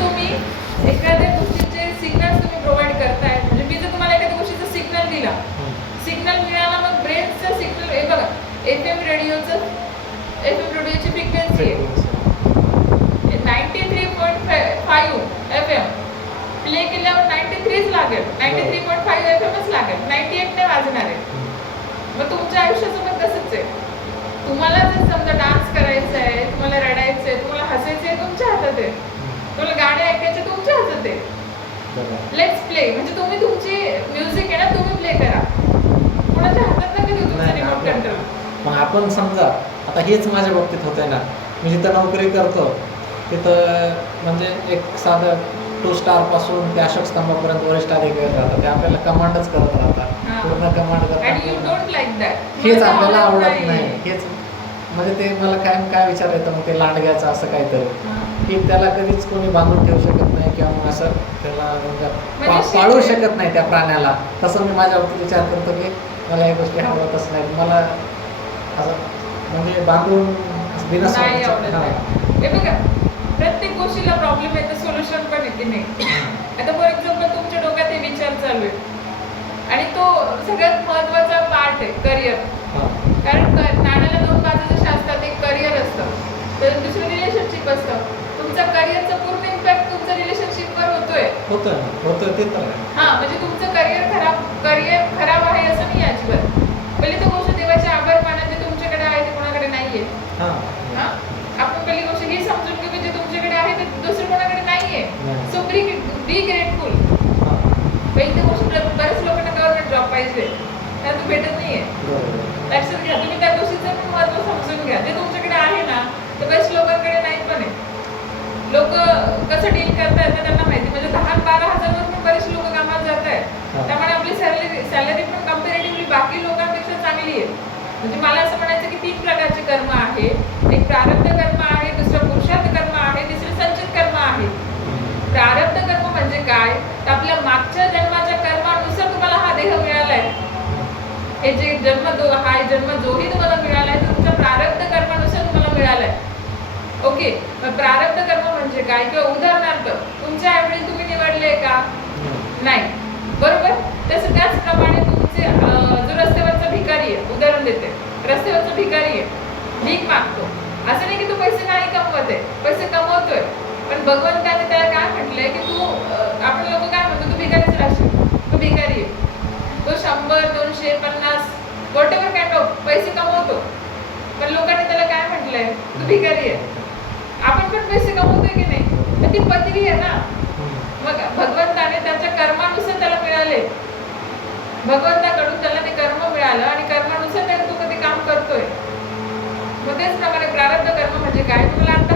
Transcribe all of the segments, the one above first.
तुम्ही एखाद्या गोष्टीचे सिग्नल तुम्ही प्रोव्हाइड करताय, म्हणजे मी जर तुम्हाला एखाद्या गोष्टीचा सिग्नल दिला, सिग्नल मिळाला, मग ब्रेनचं सिग्नल हे बघा, एफएम रेडिओची फ्रिक्वेन्सी आहे 93.5 FM. प्ले केल्यावर 93च लागेल, 93.5 FMच लागेल, 98 नाही वाजणार आहे. मग तुमच्या आयुष्याचं पण तसंच आहे. तुम्हाला जर समजा डान्स करायचा आहे, तुम्हाला रडायचं आहे, तुम्हाला हसायचं आहे, तुमच्या हातात आहे. तुम्हाला गाणे ऐकायचे तुमच्या हातात आहे. लेट्स प्ले, म्हणजे तुम्ही तुमची म्युझिक आहे ना, तुम्ही प्ले करा. कोणाच्या हातात नका देऊ तुमचा रिमोट कंट्रोल. मग आपण समजा आता हेच माझ्या बाबतीत होतंय ना, मी जिथं नोकरी करतो तिथं म्हणजे एक साधं 2 स्टार पासून ते अशोक स्तंभापर्यंत वरिष्ठ अधिकारी राहतात, ते आपल्याला कमांडच करत राहतात, पूर्ण कमांड करतात. हेच आपल्याला आवडत नाही. हेच म्हणजे ते मला काय विचार येतं, मग ते लांडग्याचं असं काहीतरी की त्याला कधीच कोणी बांधून ठेवू शकत नाही किंवा मग असं त्याला म्हणजे पाळू शकत नाही त्या प्राण्याला. तसं मी माझ्या बाबतीत विचार करतो की मला या गोष्टी आवडतच नाही, मला असं म्हणजे बांधून नाही आवडत. हे बघा, प्रत्येक गोष्टीला प्रॉब्लेम आहे तर सोल्युशन पण येते नाही. आता फॉर एक्झाम्पल तुमच्या डोक्यात हे विचार चालू आहे आणि तो सगळ्यात महत्वाचा पार्ट आहे करिअर. कारण नाण्याला 2 बाजू जशा असतात, एक करिअर असतं तर दुसरं रिलेशनशिप असतं. तुमचा करिअरचा पूर्ण इम्पॅक्ट तुमच्या रिलेशनशिपवर होतोय ते तर हां, म्हणजे तुमचं करिअर खराब आहे असं नाही अजिबात. पहिली तर गोष्ट देवाचे आभार माना, जे तुमच्याकडे आहे ते कोणाकडे नाहीये. आपण पहिली गोष्ट ही समजून घेऊ की जे तुमच्याकडे आहे ते दुसरं कोणाकडे नाहीये. So be grateful. पहिली गोष्ट, बऱ्याच लोकांना गव्हर्नमेंट जॉब पाहिजे, त्यात भेटत नाहीये. लक्षात घ्या, तुम्ही त्या गोष्टीचं पण महत्त्व समजून घ्या. जे तुमच्याकडे आहे ना ते बरेच लोकांकडे नाही पण आहे. लोक कसं डील करतायत ते त्यांना माहिती. म्हणजे 10-12 हजारावर पण बरेच लोक कामाला जात आहेत, त्यामुळे आपली सॅलरी पण कम्पॅरेटिव्हली बाकी लोकांपेक्षा चांगली आहे. म्हणजे मला असं म्हणायचं की 3 प्रकारचे कर्म आहे. एक प्रारब्ध कर्म आहे, दुसरं पुरुषार्थ कर्म आहे, तिसरं संचित कर्म आहे. प्रारब्ध कर्म म्हणजे काय, तर आपल्या मागच्या जन्माच्या कर्मानुसार तुम्हाला हा देह मिळालाय. हे जे हा जन्म जोही तुम्हाला मिळालाय तो तुमच्या प्रारब्ध कर्मानुसार तुम्हाला मिळालाय. ओके, प्रारब्ध कर्म म्हणजे काय, किंवा उदाहरणार्थ तुमच्या ऐवजी तुम्ही निवडले का नाही, बरोबर. त्याचप्रमाणे तुमचे जो रस्त्यावरचा भिकारी आहे, उदाहरण देते, रस्त्यावरचा भिकारी आहे, भीक मागतो. असं नाही की तो पैसे नाही कमवत आहे, पैसे कमवतोय, पण भगवंताने त्याला काय म्हटलंय की तू, आपण लोक काय म्हणतो, तू भिकारीच राहशील, तू भिकारी आहे. तो 100, 200, 50 वॉट एव्हर काइंड ऑफ पैसे कमवतो, पण लोकांनी त्याला काय म्हटलंय, तू भिकारी आहे. आपण पण पैसे कमवतोय की नाही, तर ती पदवी आहे ना. मग भगवंताने त्याच्या कर्मानुसार त्याला मिळाले, भगवंताकडून त्याला ते कर्म मिळालं आणि कर्मानुसार त्याने तो कधी काम करतोय. मग त्याचप्रमाणे प्रारब्ध कर्म म्हणजे काय, तुम्हाला आता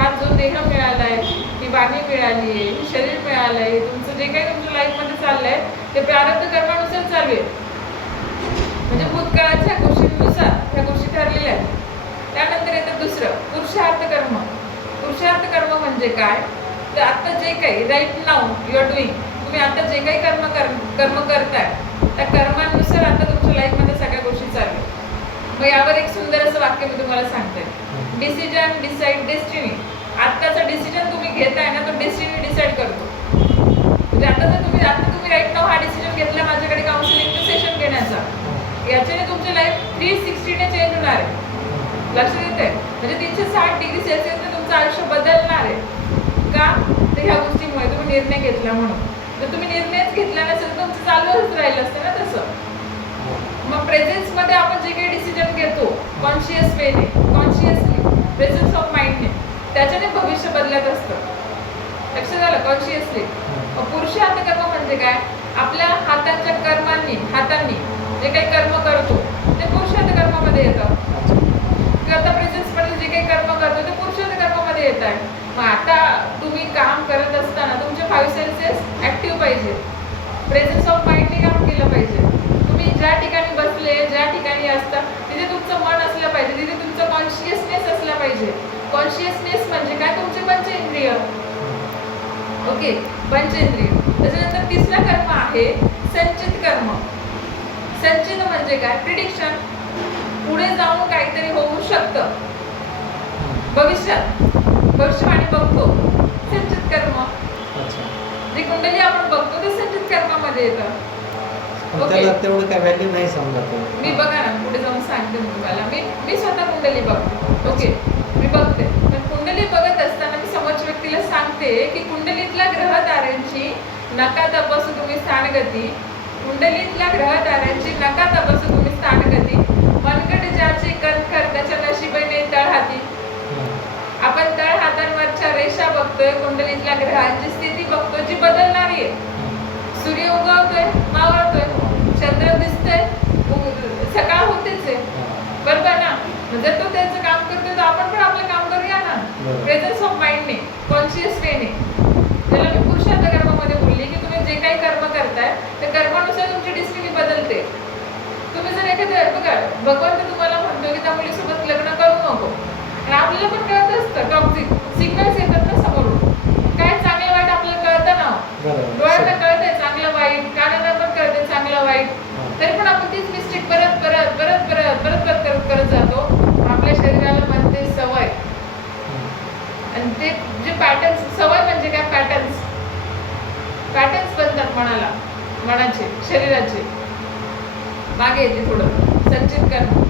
हा जो देह मिळालाय, ही वाणी मिळाली आहे, हे शरीर मिळालंय, तुमचं जे काही तुमच्या लाईफमध्ये चाललंय ते प्रारब्ध कर्मानुसार चालू आहे. म्हणजे भूतकाळाच्या गोष्टींनुसार ह्या गोष्टी ठरलेल्या आहेत. त्यानंतर येतं दुसरं पुरुषार्थ कर्म. पुरुषार्थ कर्म म्हणजे काय, तर आता जे काही right now you are doing, तुम्ही आता जे काही कर्म करताय त्या कर्मांनुसार आता तुमच्या लाईफमध्ये सगळ्या गोष्टी चालू आहेत. मग यावर एक सुंदर असं वाक्य मी तुम्हाला सांगते, डिसिजन डिसाइड डेस्टिनी. आत्ताचा डिसिजन तुम्ही घेताय ना, तो डेस्टिनी डिसाइड करतो. म्हणजे आता तुम्ही राईट नाऊ हा डिसिजन घेतला माझ्याकडे काउन्सिलिंगचं सेशन घेण्याचा, याच्याने तुमची लाईफ 360 चेंज होणार आहे. लक्षात येते, म्हणजे 360 डिग्री सेल्सिअसने तुमचं आयुष्य बदलणार आहे. का, तर ह्या गोष्टीमुळे तुम्ही निर्णय घेतला म्हणून. जर तुम्ही निर्णयच घेतला नसेल तर तुमचं चालूच राहिलं असतं ना तसं. मग प्रेझेन्समध्ये आपण जे काही डिसिजन घेतो कॉन्शियस वेने, कॉन्शियसली, प्रेझेन्स ऑफ माइंडने, त्याच्याने भविष्य बदलत असतं. लक्षात आलं, कॉन्शियसली. पुरुषार्थ कर्म म्हणजे काय, आपल्या हातांच्या कर्मांनी, हातांनी जे काही कर्म करतो ते पुरुषार्थ कर्मामध्ये येतं. किंवा आता प्रेझेन्समध्ये जे काही कर्म करतो ते पुरुषार्थ कर्मामध्ये येत आहे. मग आता तुम्ही काम करत असताना तुमचे 5 सेन्सेस ऍक्टिव्ह पाहिजे, प्रेझेन्स ऑफ माइंडने काम केलं पाहिजे. तुम्ही ज्या ठिकाणी बसले, ज्या ठिकाणी असता तिथे तुमचं मन असलं पाहिजे, तिथे तुमचं कॉन्शियसनेस असला पाहिजे. कॉन्शियसनेस म्हणजे काय, तुमचे पंचेंद्रिय. ओके, पंचेंद्रिय. त्याच्यानंतर तिसरा कर्म आहे संचित कर्म. संचित म्हणजे काय, प्रिडिक्शन, पुढे जाऊन काहीतरी होऊ शकतं, भविष्यात भविष्यवाणी बघतो, संचित कर्म. कुंडली आपण बघतो ते संचित कर्मामध्ये येतं. पण ओके. त्याला तेवढं काय व्हॅल्यू नाही समजत. मी बघा ना पुढे जाऊन सांगते मी तुम्हाला. मी स्वतः कुंडली बघते. ओके, मी बघते. पण कुंडली बघत असताना मी समोरच्या व्यक्तीला सांगते की कुंडलीतल्या ग्रहताऱ्यांची नका तपासू तुम्ही स्थानगती, कुंडलीतल्या ग्रहताऱ्यांची नका तपासू तुम्ही स्थानगती, मनगट ज्याची कणखर त्याच्या नशिबाने तळहाती. आपण तळहातांवरच्या रेषा बघतोय, कुंडलीतल्या ग्रहांची स्थिती बघतोय जी बदलणारी आहे. सूर्य उगवतोय, मावळतोय, चंद्र दिसतोय, सकाळ होतेच आहे, बरोबर ना. जर तो त्याचं काम करतोय तर आपण पण आपलं काम करूया ना, प्रेझन्स ऑफ माइंडने, कॉन्शियस वेने. त्याला मी पुरुषार्थ कर्मामध्ये बोलली की तुम्ही जे काही कर्म करताय त्या कर्मानुसार तुमची डेस्टिनी बदलते. तुम्ही जर एखादं बघा, भगवंत तुम्हाला म्हणतो की त्या मुलीसोबत लग्न करू नको, आणि आपल्याला पण कळत असतं, टॉक्सिक सिग्नल्स येतात ना समोरून, काय चांगलं वाईट आपल्याला कळतं ना, डोळ्यांना कळतंय चांगलं वाईट, कानांना पण कळतंय चांगलं वाईट, तरी पण आपण तीच मिस्टेक परत परत परत परत परत परत करत जातो. आपल्या शरीराला बनते सवय, आणि ते जे पॅटर्न्स, सवय म्हणजे काय, पॅटर्न्स बनतात मनाला, मनाचे, शरीराचे. मागे येते थोडं संचित कर्म.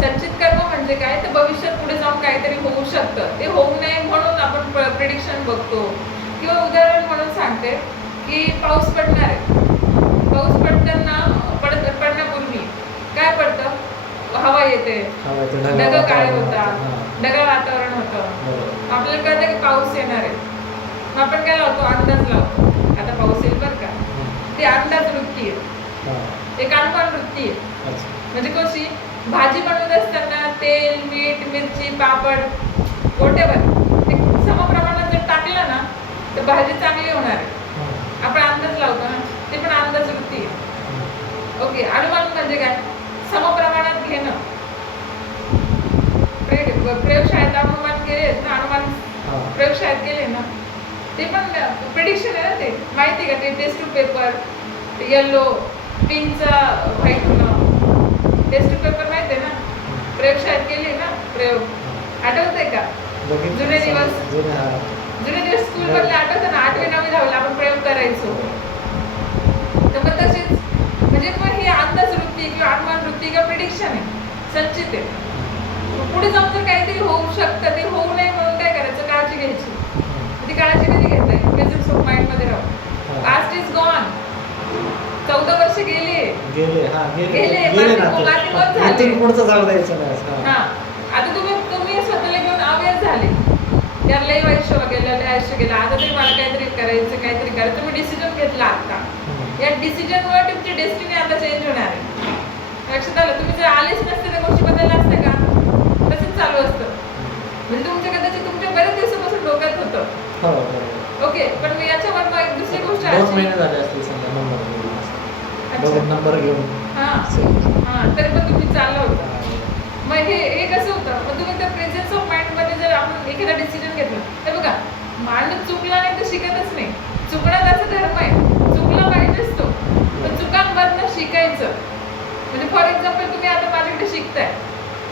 संचित कर्म म्हणजे काय, तर भविष्यात पुढे जाऊन काहीतरी होऊ शकतं, ते होऊ नये म्हणून आपण प्रेडिक्शन बघतो. किंवा उदाहरण म्हणून सांगते की पाऊस पडणार आहे, पाऊस पडण्यापूर्वी काय पडतं, हवा येते, ढग काळे होतात, ढगाळ वातावरण होतं, आपल्याला कळतं की पाऊस येणार आहे. मग आपण काय लावतो, अंदाज लावतो, आता पाऊस येईल बरं का. ती अंदाज वृत्ती आहे, एक अनुमान वृत्ती आहे. म्हणजे कशी, भाजी बनवत असताना तेल, मीठ, मिरची, पापड, व्हॉटेवर ते समप्रमाणात जर टाकलं ना तर भाजी चांगली होणार आहे. आपण अंदाज लावतो ना, ते पण अंदाज वृत्ती आहे. ओके, अनुमान म्हणजे काय, समप्रमाणात घेणं. प्रयोगशाळेत अनुमान केले ना, अनुमान प्रयोगशाळेत केले ना, ते पण प्रिडिक्शन आहे ना. ते माहिती का, ते टेस्ट पेपर, ते येल्लो पिंकचा व्हाईट होणं, टेस्ट पेपर माहिती आहे ना, प्रयोगशाळेत केली ना प्रयोग, आठवतंय का जुने दिवस, जुने दिवस स्कूल मधले आठवतं ना, 8वी 9वी 10वी आपण प्रयोग करायचो. तर मग तशीच म्हणजे मग ही अंदाज वृत्ती किंवा अनुमान वृत्ती किंवा प्रिडिक्शन आहे, संचित आहे. पुढे जाऊन जर काहीतरी होऊ शकतं, ते होऊ नये म्हणून काय करायचं, काळजी घ्यायची. ती काळजी कधी घेताय, प्रेझन्स ऑफ माइंड मध्ये राहू. पास्ट इज गॉन, 14 वर्ष गेले, पुढचं जाऊ द्यायचं नाही. आता तुम्ही स्वतःला घेऊन अवेअर झाले, यार लई आयुष्य गेलं, आयुष्य गेलं, आता तरी मला काहीतरी करायचं, तुम्ही डिसिजन घेतला. आता या डिसिजनमुळे तुमची डेस्टिनी आता चेंज होणार आहे. लक्षात आलं, तुम्ही जर आलेच नसते त्या गोष्टी बदलल्या असते का, तसंच चालू असतं. म्हणजे तुमच्या कदाचित तुमच्या बऱ्याच दिवसापासून डोक्यात होतं. ओके, पण मी याच्यावर मग एक दुसरी गोष्ट आहे, 2 महिने झाले असतील समजा नंबर घेऊन, तरी पण तुम्ही चाललं होतं. मग हे कसं होतं, मग तुम्ही त्या प्रेझन्स ऑफ माइंड मध्ये जर आपण एखादा डिसिजन घेतला, तर बघा, माणूस चुकला नाही तर शिकतच नाही. चुकणं त्याचा धर्म आहे, चुकला पाहिजेच तो, पण चुकांमधनं शिकायचं. म्हणजे फॉर एक्झाम्पल तुम्ही आता माझ्याकडे शिकताय,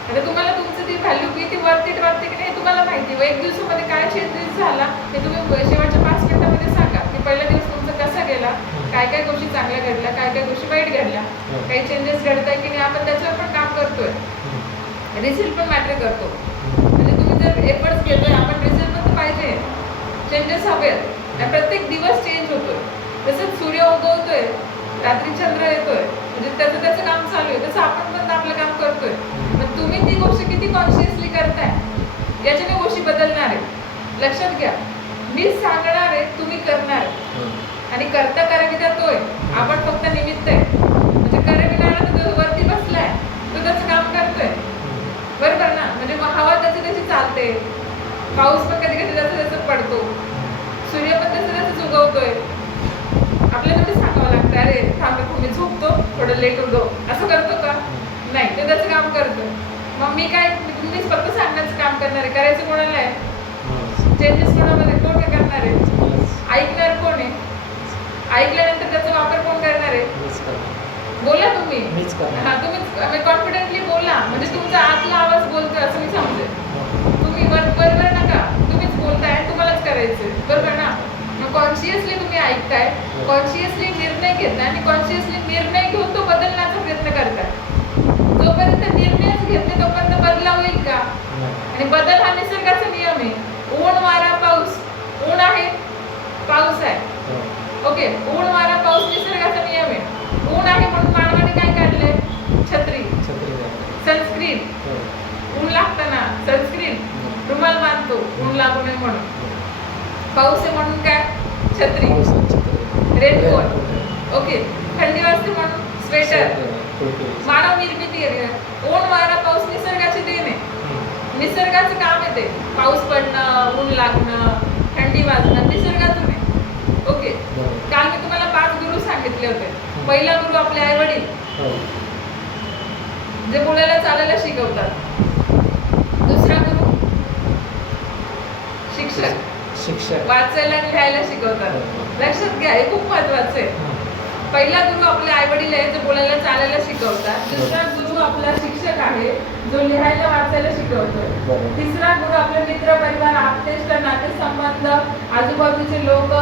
आता तुम्हाला तुमचं ती व्हॅल्यू किती वरती वाटते की नाही तुम्हाला माहिती. व 1 दिवसामध्ये काय चेंजेस झाला हे तुम्ही शेवटच्या 5 मिनिटांमध्ये सांगा की पहिला दिवस तुमचा कसा गेला, काय काय गोष्टी चांगल्या घडल्या, काय काय गोष्टी वाईट घडल्या, काही चेंजेस घडत आहे की नाही, आपण त्याच्यावर पण काम करतोय. रिझल्ट पण मॅटर करतो. म्हणजे तुम्ही जर एफर्ट्स घेतोय, आपण रिझल्ट पण पाहिजे, चेंजेस हवेत, आणि प्रत्येक दिवस चेंज होतोय. तसंच सूर्य उगवतोय, रात्री चंद्र येतोय, म्हणजे त्याचं काम चालू आहे, तसं आपण पण आपलं काम करतोय. पण तुम्ही ती गोष्ट किती कॉन्शियसली करताय याच्याने गोष्टी बदलणार आहे. लक्षात घ्या, मी सांगणार आहे, तुम्ही करणार आहे, आणि करता करविता तोय, आपण फक्त निमित्त आहे. म्हणजे करविणारा तो वरती बसलाय, तो त्याचं काम करतोय, बरोबर ना. म्हणजे हवा त्याची चालते, पाऊस पण कधी कधी त्याचं पडतो, सूर्य पण त्याचं उगवतोय. आपल्याला थोडी सांगावं लागतं, अरे थांब तुम्ही झोपतो, थोडं लेट उगव, असं करतो का, नाही, ते त्याचं काम करतो. मग मी काय, तुम्हीच फक्त सांगण्याचं काम करणार आहे, करायचं कोणाला आहे, चेंजेस कोणामध्ये कोण करणार आहे, ऐकणार कोण आहे, ऐकल्यानंतर त्याचा वापर कोण करणार आहे, बोला तुम्ही. तुम्ही कॉन्फिडेंटली बोला, म्हणजे तुमचा आतला आवाज बोलतोय असं मी समजेल. तुम्ही बरोबर नका, तुम्हीच बोलताय आणि तुम्हालाच करायचंय, बरोबर ना. मग कॉन्शियसली तुम्ही ऐकताय, कॉन्शियसली निर्णय घेत नाही आणि कॉन्शियसली निर्णय घेऊन तो बदलण्याचा प्रयत्न करतात. जोपर्यंत निर्णयच घेत नाही तोपर्यंत बदलाव होईल का? आणि बदल हा निसर्गाचा नियम आहे. ऊन वारा पाऊस, ऊन आहे पाऊस आहे, ओके, ऊन वारा पाऊस निसर्गाचा नियम आहे. ऊन आहे म्हणून मानवाने काय काढले? छत्री, सनस्क्रीन. ऊन लागताना सनस्क्रीन, रुमाल बांधतो ऊन लागू नये म्हणून. पाऊस आहे म्हणून काय? छत्री, रेनकोट, ओके. थंडी वाजते म्हणून स्वेटर. मानव निर्मिती आहे. ऊन वारा पाऊस निसर्गाची देण आहे. निसर्गाचं काम आहे ते. पाऊस पडणं, ऊन लागणं, थंडी वाजणं निसर्गातून आहे, ओके. काल मी तुम्हाला 5 गुरु सांगितले होते. पहिला गुरु आपले आई वडील, जे मुलाला चालायला शिकवतात. दुसरा गुरु शिक्षक, वाचायला आणि लिहायला शिकवतात. लक्षात घ्या, हे खूप महत्वाचं आहे. पहिला गुरु आपले आई वडील आहे, जे बोलायला चालायला शिकवतात. दुसरा गुरु आपला शिक्षक आहे, जो लिहायला वाचायला शिकवतो. तिसरा गुरु आपले मित्र परिवार, आपतेष्ट, नातेसंबंध, आजूबाजूचे लोक,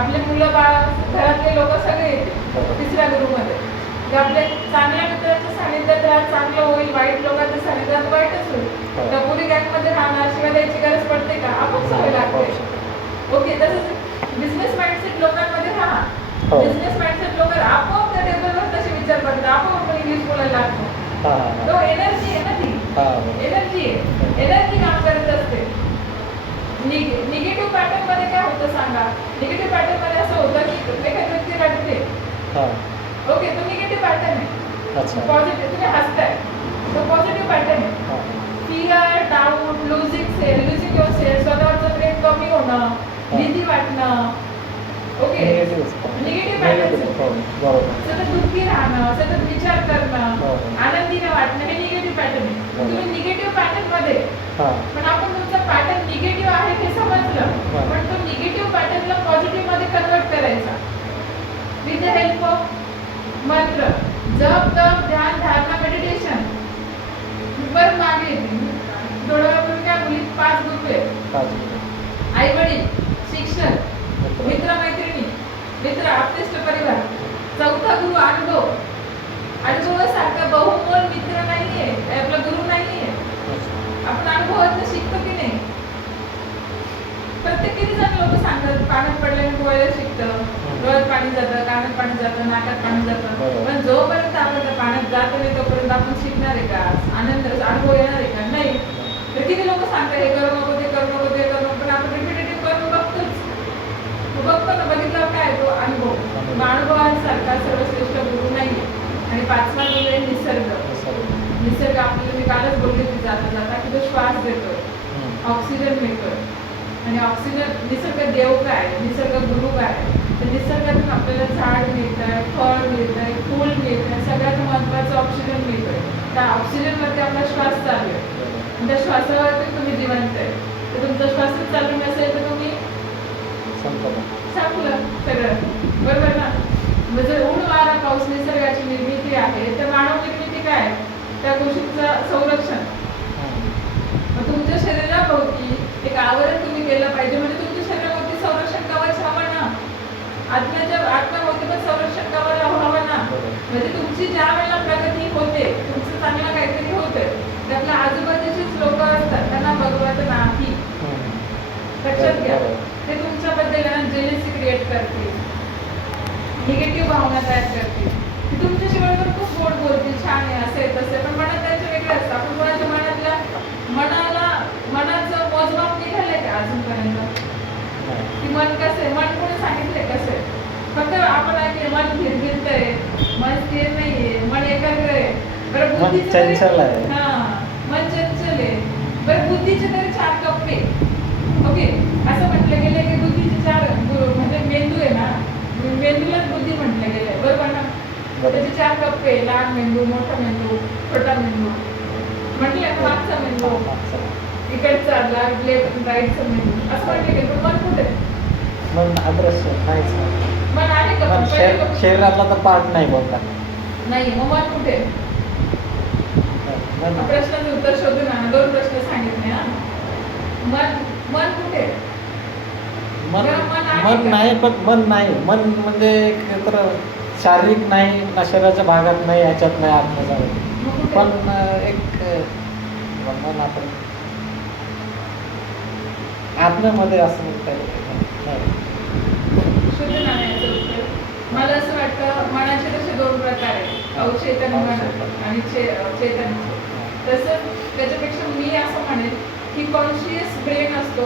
आपले मुलं बाळ, घरातले लोक सगळे तिसऱ्या गुरुमध्ये. आपले चांगल्या मित्राच्या सानिध्यात राहा, चांगलं होईल. वाईट लोकांच्या सानिध्यात वाईटच होईल. टपोरी गँगमध्ये राहणार, शिवाय द्यायची गरज पडते का? आपण सवय लागते, ओके. तसंच बिझनेस माइंडसेट लोकांमध्ये राहा. बिझनेस माइंडसेट लोक आपोआप त्या टेबलवर तसे विचार करतात, आपोआप इंग्लिश बोलायला लागतो. तो एनर्जी आहे ना, ती एनर्जी आहे. एनर्जी काम करत असते. निगेटिव्ह पॅटर्न मध्ये काय होतं सांगा? निगेटिव्ह पॅटर्न मध्ये असं होतं की एखादी व्यक्ती रडते, ओके, तो निगेटिव्ह पॅटर्न आहे. पॉझिटिव्ह, तुम्ही हसताय, तो पॉझिटिव्ह पॅटर्न आहे. Fear, doubt, losing yourself, स्वतःवरचं प्रेम कमी होणं, भीती वाटणं, ओके, निगेटिव्ह पॅटर्न. सतत दुःखी राहणं, सतत विचार करणं, आनंदीने वाटणं, हे निगेटिव्ह पॅटर्न आहे. तुम्ही निगेटिव्ह पॅटर्न मध्ये, पण आपण तुमचा पॅटर्न निगेटिव्ह आहे हे समजलं, पण तो निगेटिव्ह पॅटर्नला पॉझिटिव्ह मध्ये कन्वर्ट करायचा विथ द हेल्प ऑफ मंत्र, जप, तप, ध्यान, धारणा, मेडिटेशन. परत मागे येते थोड्यावेळापूर्वी काय बोलली? 5 गुरु आहेत. आई वडील, शिक्षक, मित्र मैत्रिणी, मित्र, आपतेष्ट परिवार. चौथा गुरु अनुभव. अनुभवासारखा बहुमोल मित्र नाहीये, आपला गुरु नाहीये. आपण अनुभवातनं शिकतो की नाही? प्रत्येक किती जण लोक सांगतात पाण्यात पडल्याने पोहायला शिकतं, डोळ्यात पाणी जातं, कानात पाणी जातं, नाकात पाणी जातं. पण जोपर्यंत आपण त्या पाण्यात जात नाही तोपर्यंत आपण शिकणार आहे का? आनंद अनुभव येणार आहे का? नाही. तर किती लोक सांगतात हे करू नको, ते करू नको, ते करू नको, पण आपण रिपिटेटिव्ह करून बघतो ना. बघितल्यावर काय तो अनुभव. अनुभवासारखा सर्वश्रेष्ठ गुरु नाही. आणि 5वा गुरु आहे निसर्ग. निसर्ग आपल्याला, मी कालच बोलले होते जाता जाता, की तो श्वास देतोय, ऑक्सिजन मिळतोय. आणि ऑक्सिजन, निसर्ग देव काय, निसर्ग गुरु काय? तर निसर्गातून आपल्याला झाड मिळत आहे, फळ मिळत आहे, फूल मिळत आहे, सगळ्यात महत्त्वाचं ऑक्सिजन मिळतोय. त्या ऑक्सिजनवरती आपला श्वास चालू आहे. त्या श्वासावरती तुम्ही जिवंत आहे. तर तुमचा श्वासच चालू नसेल तर तुम्ही संपलं सगळं, बरोबर ना? म्हणजे ऊन वारा पाऊस निसर्गाची निर्मिती आहे, तर मानव निर्मिती काय? त्या गोष्टीचं संरक्षण. मग तुमच्या शरीराभोवती एक आवरण तुम्ही केलं पाहिजे. म्हणजे तुमच्या शरीराभोवती संरक्षण कवच हवं ना. आत्म्याभोवती पण संरक्षण कवच हवं ना. म्हणजे तुमची ज्या वेळेला प्रगती होते, तुमचं चांगलं काहीतरी होतं, तर आपल्या आजूबाजूचेच लोक असतात, त्यांना बघवत नाही. लक्षात घ्या. ते तुमच्याबद्दल जेलसी क्रिएट करतील, निगेटिव्ह भावना तयार करतील. ते तुमच्याशी बरोबर खूप गोड बोलतील, छान आहे, असं आहे तसं, पण मनात त्यांचं वेगळं असतं. आपण कोणाच्या मनाचं मोजमाप निघालंय का अजूनपर्यंत? की मन कसं आहे, मन कोणी सांगितलंय कसं आहे? फक्त आपण ऐकले मन फिरफिरतंय, मन स्थिर नाहीये, मन एकाग्र आहे. बरं बुद्धीचं चंचल आहे, मन चंचल आहे. बरं बुद्धीचे तरी 4 कप्पे, ओके. असं म्हटलं गेलं की बुद्धीचे 4 म्हणजे मेंदू आहे ना, मेंदूलाच बुद्धी म्हटलं गेलंय, बरोबर ना? त्याचे 4 कप्पे, लहान मेंदू, मोठा मेंदू, छोटा मेंदू. म्हटलं ना, मागचा मेंदू, इकडचा लेफ्ट राईटचा मेंदू, असं म्हटलं गेलं. पण मन कुठे? मन अदृश्य नाहीच. मन आहे का? शरीरातला तर पार्ट नाही बोलता नाही. मग मन कुठे? प्रश्नाचं उत्तर शोधून आणा. 2 प्रश्न सांगितले. मन कुठे? मन नाही, पण मन नाही. मन म्हणजे तर शारीरिक नाही ना, शरीराच्या भागात नाही, ह्याच्यात नाही आत्मजात. पण एक मन आपण आत्म्यामध्ये असं म्हणता येईल. शुद्ध नाण्याचं उत्तर. मला असं वाटतं मनाचे तसे दोन प्रकार आहेत, अवचेतन मन आणि चेतन. तसं त्याच्यापेक्षा मी असं म्हणेन की कॉन्शियस ब्रेन असतो,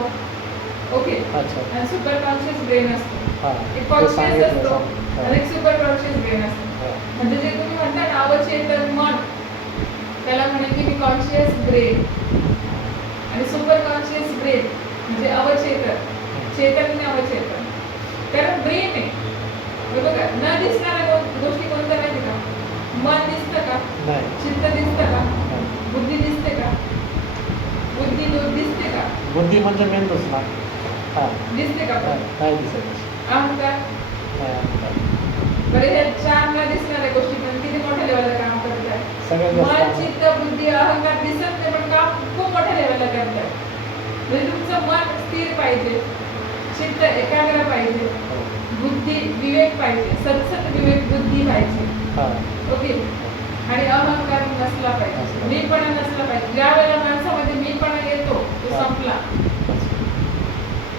ओके, आणि सुपर कॉन्शियस ब्रेन असतो. एक कॉन्शियस असतो आणि एक सुपर कॉन्शियस ब्रेन असतो. म्हणजे जे तुम्ही म्हणता ना अवचेतन मन, त्याला म्हणेन की मी कॉन्शियस ब्रेन, आणि सुपर कॉन्शियस ब्रेन म्हणजे अवचेतन, चेतन आणि अवचेतन. कारण ब्रेन आहे हे बघा, न दिसणाऱ्या गोष्टी कोणत्या माहिती का? मन दिसतं का? चित्त दिसतं का? बुद्धी दिसते का? बुद्धी दिसते का? बुद्धी म्हणजे मेंदूच ना. दिसते का? नाही दिसत. अहंकार. बरं, हे चार न दिसणाऱ्या गोष्टी पण किती मोठ्या लेवलला काम करतात? मन, चित्त, बुद्धी, अहंकार दिसत नाही पण काम खूप मोठ्या लेवलला करतात. म्हणजे तुमचं मन स्थिर पाहिजे, चित्त एकाग्र पाहिजे, बुद्धी विवेक पाहिजे, सतसत विवेक बुद्धी पाहिजे, ओके, आणि अहंकार नसला पाहिजे, मीपणा नसला पाहिजे. ज्या वेळेला माणसामध्ये मीपणा येतो तो संपला.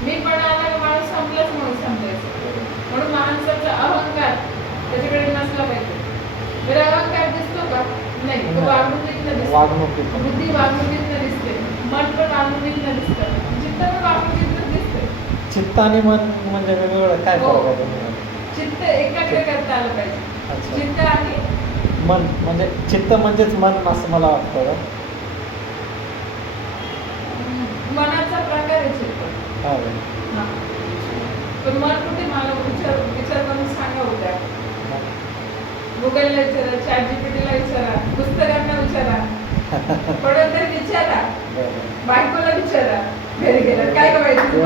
मीपणा आला की माणूस संपलाच म्हणून समजायचं. म्हणून माणसाचा अहंकार त्याच्याकडे नसला पाहिजे. बरं, अहंकार दिसतो का? नाही, तो वागणुकीतनं दिसतो. बुद्धी वागणुकीतनं दिसते, मन पण वागणुकीतनं दिसतं, चित्त पण वागणुकीतनं दिसते. चित्त आणि मन म्हणजे वेगवेगळं काय फरक आहे? चित्त एकाग्र करता आलं पाहिजे. चित्त आणि मन म्हणजे चित्त म्हणजेच मन असं मला वाटतं. मनाचा प्रकार आहे चित्त. पण मन कुठे? मला विचार करून सांगा उद्या. गुगलला विचारा, चॅट जीपीटीला विचारा, पुस्तकांना विचारा, पडत तरी विचारा, बायकोला विचारा, घरी गेला काय माहिती.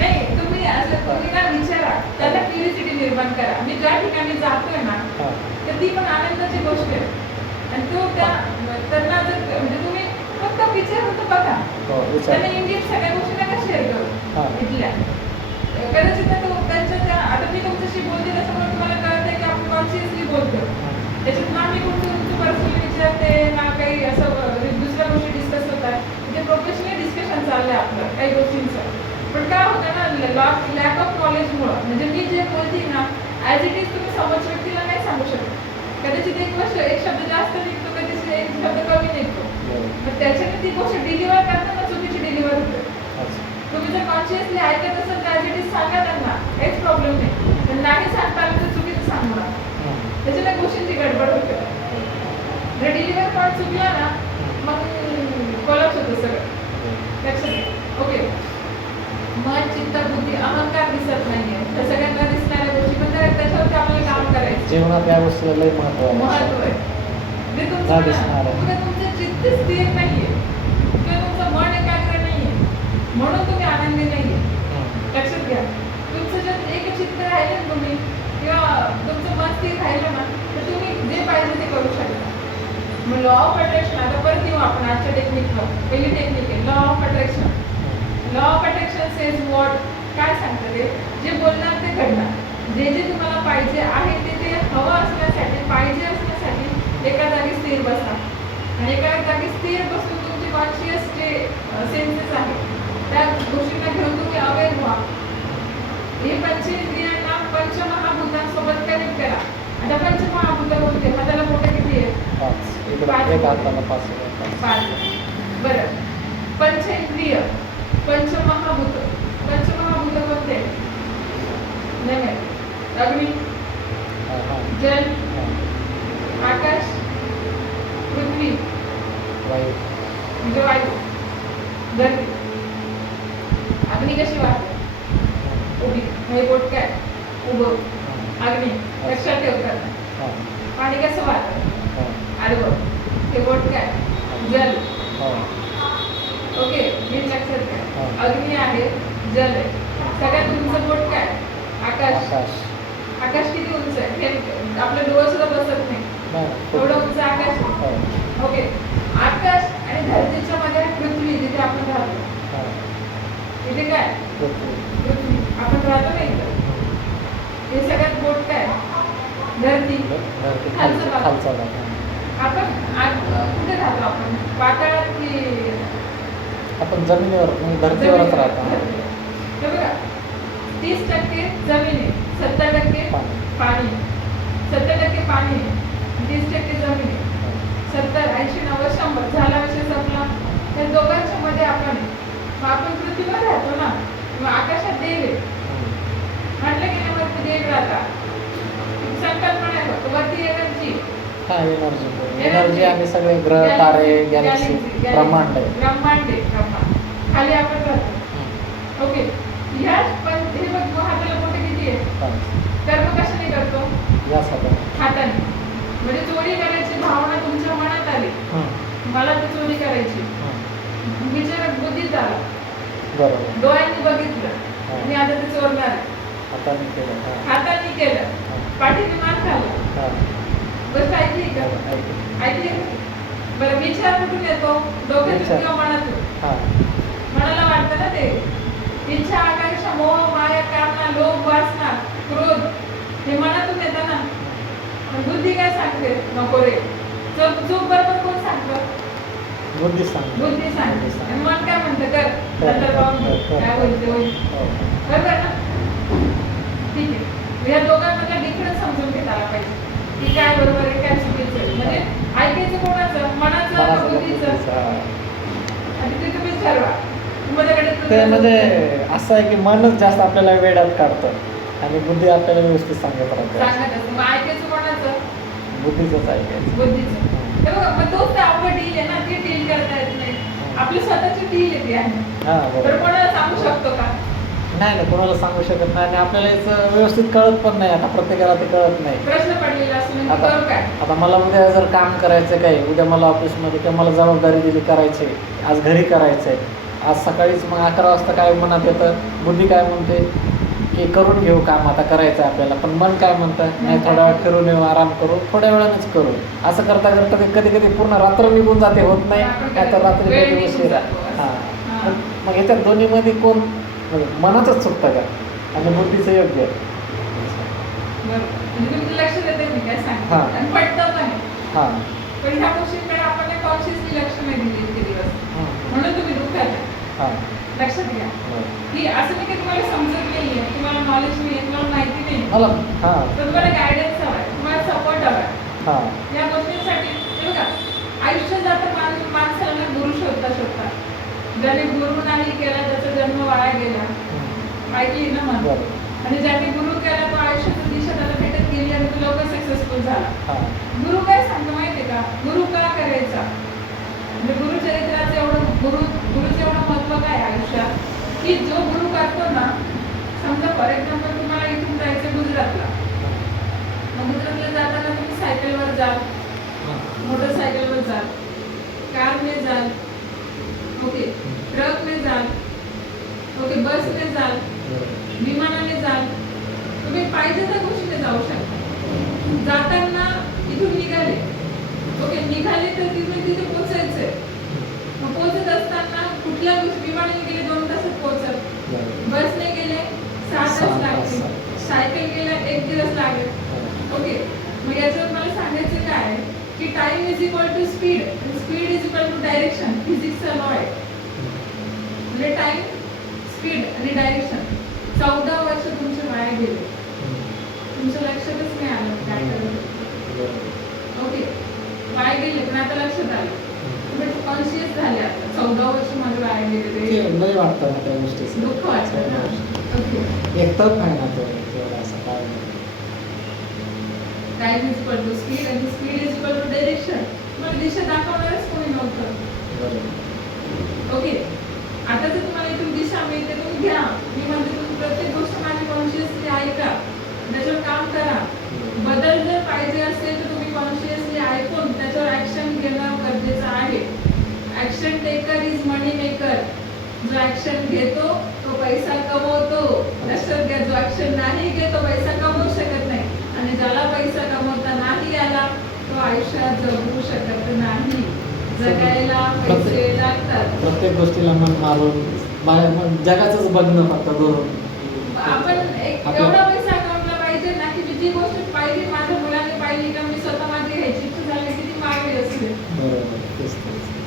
नाही, तुम्ही असं तुम्ही ना विचारा, त्याला क्युरिओसिटी निर्माण करा. मी ज्या ठिकाणी जातोय ना तर ती पण आनंदाची गोष्ट आहे. आणि तो त्यांना जर म्हणजे तुम्ही फक्त विचारून तर बघा, त्यांना इंडियन सगळ्या गोष्टी नका शेअर करू इथल्या. कदाचित तो त्यांच्या त्या आता मी तुमच्याशी बोलते त्याच्यामुळे तुम्हाला कळत आहे की आपण कॉन्शियसली बोलतो. त्याच्यात ना मी तुमचं पर्सनली विचारते ना काही असं दुसऱ्या गोष्टी डिस्कस होतात. तिथे प्रोफेशनल डिस्कशन चाललंय आपलं काही गोष्टींचं. पण काय होतं ना, लॅक ऑफ नॉलेजमुळं म्हणजे मी जे बोलते ना ॲज इट इज तुम्ही समोरच्या व्यक्तीला नाही सांगू शकत. कदाचित एक शब्द जास्त निघतो, कदाचित एक शब्द कमी निघतो. मग त्याच्याने ती गोष्ट डिलिव्हर करताना चुकीची डिलिव्हर होते. तुम्ही जर कॉन्शियसली ऐकत असाल तर ॲज इट इज सांगा त्यांना, काहीच प्रॉब्लेम नाही. पण नाही सांगता आलं तर चुकीचं सांगू नका, त्याच्याने गोष्टींची गडबड होते. जर डिलिव्हर पॉईंट चुकला ना मग कोलॅप्स होतं सगळं. लक्षात घ्या, ओके. मन, चित्त, बुद्धी, अहंकार दिसत नाहीये, त्या सगळ्यांना दिसणाऱ्या गोष्टी पण त्याच्यावरती आपल्याला काम करायचं. जीवनात या गोष्टीला लई महत्व आहे. ते तुमचं चित्त स्थिर नाहीये किंवा तुमचं मन एकाग्र नाहीये म्हणून तुम्ही आनंदी नाहीये. लक्षात घ्या, तुमचं जर एक चित्त राहिलं तुम्ही किंवा तुमचं मन स्थिर राहिलं ना तर तुम्ही जे पाहिजे ते करू शकता. मग लॉ ऑफ अट्रॅक्शन, आता परत येऊ आपण आजच्या टेक्निकवर. पहिली टेक्निक आहे law of attraction. Law of attraction says what, काय सांगतं ते? जे बोलणार ते घडणार. जे जे तुम्हाला पाहिजे आहे ते हवं असण्यासाठी, पाहिजे असण्यासाठी एका जागी स्थिर बसा. आणि एका जागी स्थिर बसून तुमचे कॉन्शियस जे सेन्सेस आहेत त्या गोष्टींना घेऊन तुम्ही अवेअर व्हा. हे पंचेंद्रियांना पंचमहाभूतांसोबत कनेक्ट करा. आता पंचमहाभूत कोणते? हाताला बोटं किती आहे? 5. बरं, पंचेंद्रिय, पंचमहाभूत. पंचमहाभूत कोणते? नाही, अग्नी, जल, आकाश, पृथ्वी, म्हणजे वायू, धरती. अग्नी कशी वाहते? उभी. हे बोट काय? उभं. अग्नी लक्षात ठेवतात. पाणी कसं वाहतं? आडवं. हे बोट काय? जल. ओके, हे लक्षात घ्या. अग्नी आहे, जल आहे. सगळ्यात तुमचं बोट काय? आकाश. आकाश किती उंच आहे? हे आपलं डोळं सुद्धा बसत नाही, थोडं उंच आकाश आहे. ओके, आकाश आणि धरतीच्या मध्ये पृथ्वी, जिथे आपण राहतो. इथे काय? पृथ्वी. आपण राहतो ना इथं, हे सगळ्यात मोठं आहे धरती, खालचं भाग. खालचा भाग. आपण आज कुठे राहतो? आपण पाताळात की आपण जमिनीवर म्हणजे धर्तीवरच राहतो. हे बघा, 30% जमीन आहे, 70% पाणी, 70% पाणी आहे, 30% जमीन आहे. 70, 80, 90, 100 झाला विषय संपला. त्या दोघांच्या मध्ये आपण आहे. मग आपण पृथ्वीवर राहतो ना, मग आकाशात देव आहे म्हटलं की नाही, वरती देव राहतात. संकल्पना आहे फक्त वरती एनर्जी, एनर्जी आणि सगळे ग्रह तारे गॅलेक्सी ब्रह्मांड आहे. ब्रह्मांड आहे, ब्रह्मांड. खाली आपण राहतो. ओके, ह्या पण हे बघ, मग हाताला मोठे किती आहे? कर्म कशाने करतो? हाताने. म्हणजे चोरी करायची भावना तुमच्या मनात आली, मला ती चोरी करायची, विचारात बुद्धीत आला, बरोबर, डोळ्यांनी बघितलं, मी आता ते चोरणार आहे, हाताने केलं, पाठीने मान खाल्ला. गोष्ट ऐकली का? ऐकली का? बरं, विचार कुठून येतो? डोक्यातून किंवा मनातून? मनाला वाटतं ना ते. इच्छा, आकांक्षा, मोह, माया, कामना, लोभ, वासना, क्रोध हे मनातून येतं ना. बुद्धी काय सांगते? नको रे. चूक बरोबर कोण सांगतं? बुद्धी सांगते. आणि मन काय म्हणतं? कर. नंतर पाहून काय बोलते होईल. बरोबर ना? ठीक आहे. या दोघांमधला डिफरन्स समजून घेता आला पाहिजे की काय बरोबर आहे, काय चुकीचं आहे. म्हणजे ऐकायचं कोणाचं? मनाचं का बुद्धीचं? आणि ते तुम्ही ठरवा. ते म्हणजे असं आहे की मनच जास्त आपल्याला वेड्यात काढतं आणि बुद्धी आपल्याला व्यवस्थित सांगत राहते. मग ऐकायचं कोणाचं? बुद्धीचंच ऐकायचं. बुद्धीचं. तर बघा, मग तोच तर आपलं डील आहे ना, ती डील करता येत नाही. आपली स्वतःची डील आहे ती आहे. तर कोणाला सांगू शकतो का? नाही, कोणाला सांगू शकत नाही आणि आपल्याला याचं व्यवस्थित कळत पण नाही. आता प्रत्येकाला ते कळत नाही. प्रश्न पडलेला असं करू काय? आता मला उद्या जर काम करायचं काय, उद्या मला ऑफिसमध्ये किंवा मला जबाबदारी दिली करायची, आज घरी करायचंय, आज सकाळीच मग 11 वाजता काय मनात येतं, बुद्धी काय म्हणते की करून घेऊ काम, आता करायचं आपल्याला. पण मन काय म्हणतं, नाही थोडा वेळ फिरून येऊ, आराम करू, थोड्या वेळानंच करू. असं करता करता ते कधी कधी पूर्ण रात्र निघून जाते, होत नाही काय तर रात्री कधी उशिरा. मग ह्याच्यात दोन्हीमध्ये कोण मनाचंच चुकतं का आणि बुद्धीचं योग्य? लक्ष देते मी काय सांगतो आणि पटतं पण. पण ह्या गोष्टींकडे आपण कॉन्शियसली लक्ष नाही दिले इतके दिवस, म्हणून तुम्ही दुःखात. लक्षात घ्या की असं नाही की तुम्हाला समजत नाहीये, तुम्हाला नॉलेज नाहीये, तुम्हाला माहिती नाही, तर तुम्हाला गायडन्स हवाय, तुम्हाला सपोर्ट हवाय या गोष्टींसाठी. बघा, आयुष्य जातं माणसाला गुरु शोधता. ज्याने गुरु नाही केला त्याचा जन्म वाया गेला, ऐकली ना मला. आणि ज्याने गुरु केला तो आयुष्याची दिशा त्याला भेटत गेली आणि तो लवकर सक्सेसफुल झाला. गुरु काय सांगतो माहितीये का? गुरु का करायचा? म्हणजे गुरुचरित्राचं गुरुचं एवढं महत्व काय आयुष्यात की जो गुरु करतो ना, समजा फॉर एक्झाम्पल तुम्हाला इथून जायचं गुजरातला, मग गुजरातला जाताना तुम्ही सायकलवर जाल, मोटरसायकलवर जाल, कारने जाल, ओके, ट्रकने जाल, ओके, बसने जाल, विमानाने जाल, तुम्ही पाहिजे त्या गोष्टीने जाऊ शकता. जाताना इथून निघाले, ओके, निघाले तर तिथे पोहोचायचंय. मग पोहोचत असताना कुठल्या विमानाने गेले 2 तासात पोहोचत, बसने गेले 6 तास लागतील, सायकल गेला 1 दिवस लागेल. ओके, मग याच्यावर मला सांगायचं काय की time is equal to speed, speed is equal to direction. फिजिक्सचा लॉ आहे. म्हणजे टाइम, स्पीड आणि डायरेक्शन. 14 वर्ष तुमचे वाया गेले, तुमच्या लक्षातच नाही आलं काय करायचं. ओके, वाया गेले पण आता लक्षात आलं, तुम्ही कॉन्शियस झाले. आता 14 वर्ष माझे वाया गेले, नाही वाटतं ना त्या गोष्टीचं, दुःख वाटतं ना. ओके, एकतर नाही ना तो असं काय. Time is equal to speed आणि speed is equal to direction. तुम्हाला दिशा दाखवणारच कोणी नव्हतं. ओके, आता जर तुम्हाला इथून दिशा मिळते तुम्ही घ्या. मी म्हणते तुम्ही प्रत्येक गोष्ट माझी कॉन्शियसली ऐका, त्याच्यावर काम करा. बदल जर पाहिजे असेल तर तुम्ही कॉन्शियसली ऐकून त्याच्यावर ऍक्शन घेणं गरजेचं आहे. Action taker is money maker. जो ऍक्शन घेतो तो पैसा कमवतो. लक्षात घ्या, जो ऍक्शन नाही घेतो पैसा कमवू शकत नाही. आणि ज्याला पैसा कमवता नाही आला तो आयुष्यात जगू शकत नाही. जगायला पैसे लागतात. प्रत्येक गोष्टीला मन मारून जगाचंच बघणं फक्त आपण एक एवढा पैसा अकाउंटला पाहिजे ना की जी गोष्ट पाहिली माझ्या मुलाने पाहिली का मी स्वतः माझी घ्यायची इच्छा झाली की ती मागली असेल.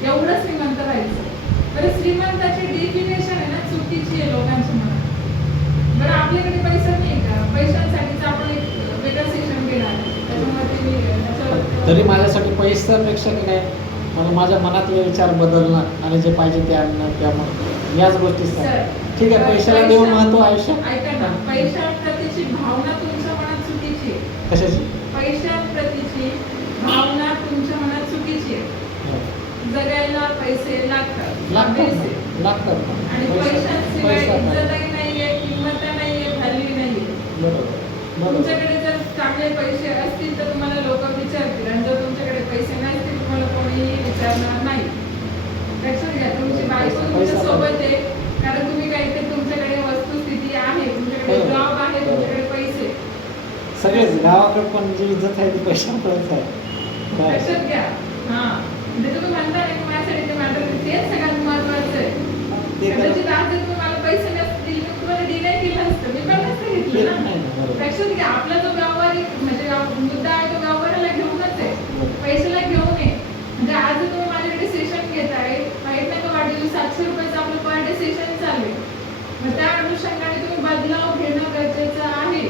एवढं श्रीमंत राहायचं. बरं श्रीमंताची डेफिनेशन आहे ना चुकीची आहे लोकांच्या मनात. बरं आपल्याकडे पैसा नाही का, पैशांसाठीच आपण एक वेगळं सेशन घेणार त्याच्यामध्ये मी त्याच्यावर तरी माझ्यासाठी पैशापेक्षा की नाही मला माझ्या मनातले विचार बदलणं आणि जे पाहिजे ते आणणं त्यामुळे याच गोष्टी ठीक आहे. पैशाला देऊ महत्व आयुष्यात. ऐका ना, पैशाप्रतीची भावना तुमच्या मनात चुकीची आहे. कशाची? पैशाप्रतीची भावना तुमच्या मनात चुकीची आहे. जगायला पैसे लागतात आणि पैशांशिवाय इज्जतही नाहीये, किंमत नाहीये, व्हॅल्यू नाहीये. तुमच्याकडे जर चांगले पैसे असतील तर तुम्हाला लोक विचारतील आणि जर तुमच्याकडे पैसे नसतील तुम्हाला कोणीही विचारणार नाही. लक्षात घ्या, तुमची बायको तुमच्या सोबत आहे कारण तुम्ही काहीतरी तुमच्याकडे वस्तुस्थिती आहे, तुमच्याकडे जॉब आहे, तुमच्याकडे पैसे. सगळेच गावाकडे पण जी इज्जत आहे ती पैशामुळेच आहे. लक्षात घ्या. हा म्हणजे तुम्ही म्हणता ना की माझ्यासाठी ते मॅटर तेच सगळ्यात महत्वाचं आहे. कदाचित आज जर तुम्हाला पैसे नसतील तर तुम्हाला डिनाय केलं असतं, मी पण नसतं घेतलं ना. लक्षात घ्या, आपला जो व्यावहारिक म्हणजे मुद्दा आहे तो व्यवहाराला घेऊनच आहे, पैशाला घेऊन आहे. म्हणजे आज जर तुम्ही माझ्याकडे सेशन घेताय माहित नाही का वाटेल 700 रुपयाचं आपलं पर डे सेशन चालू आहे. मग त्या अनुषंगाने तुम्ही बदलाव घेणं गरजेचं आहे.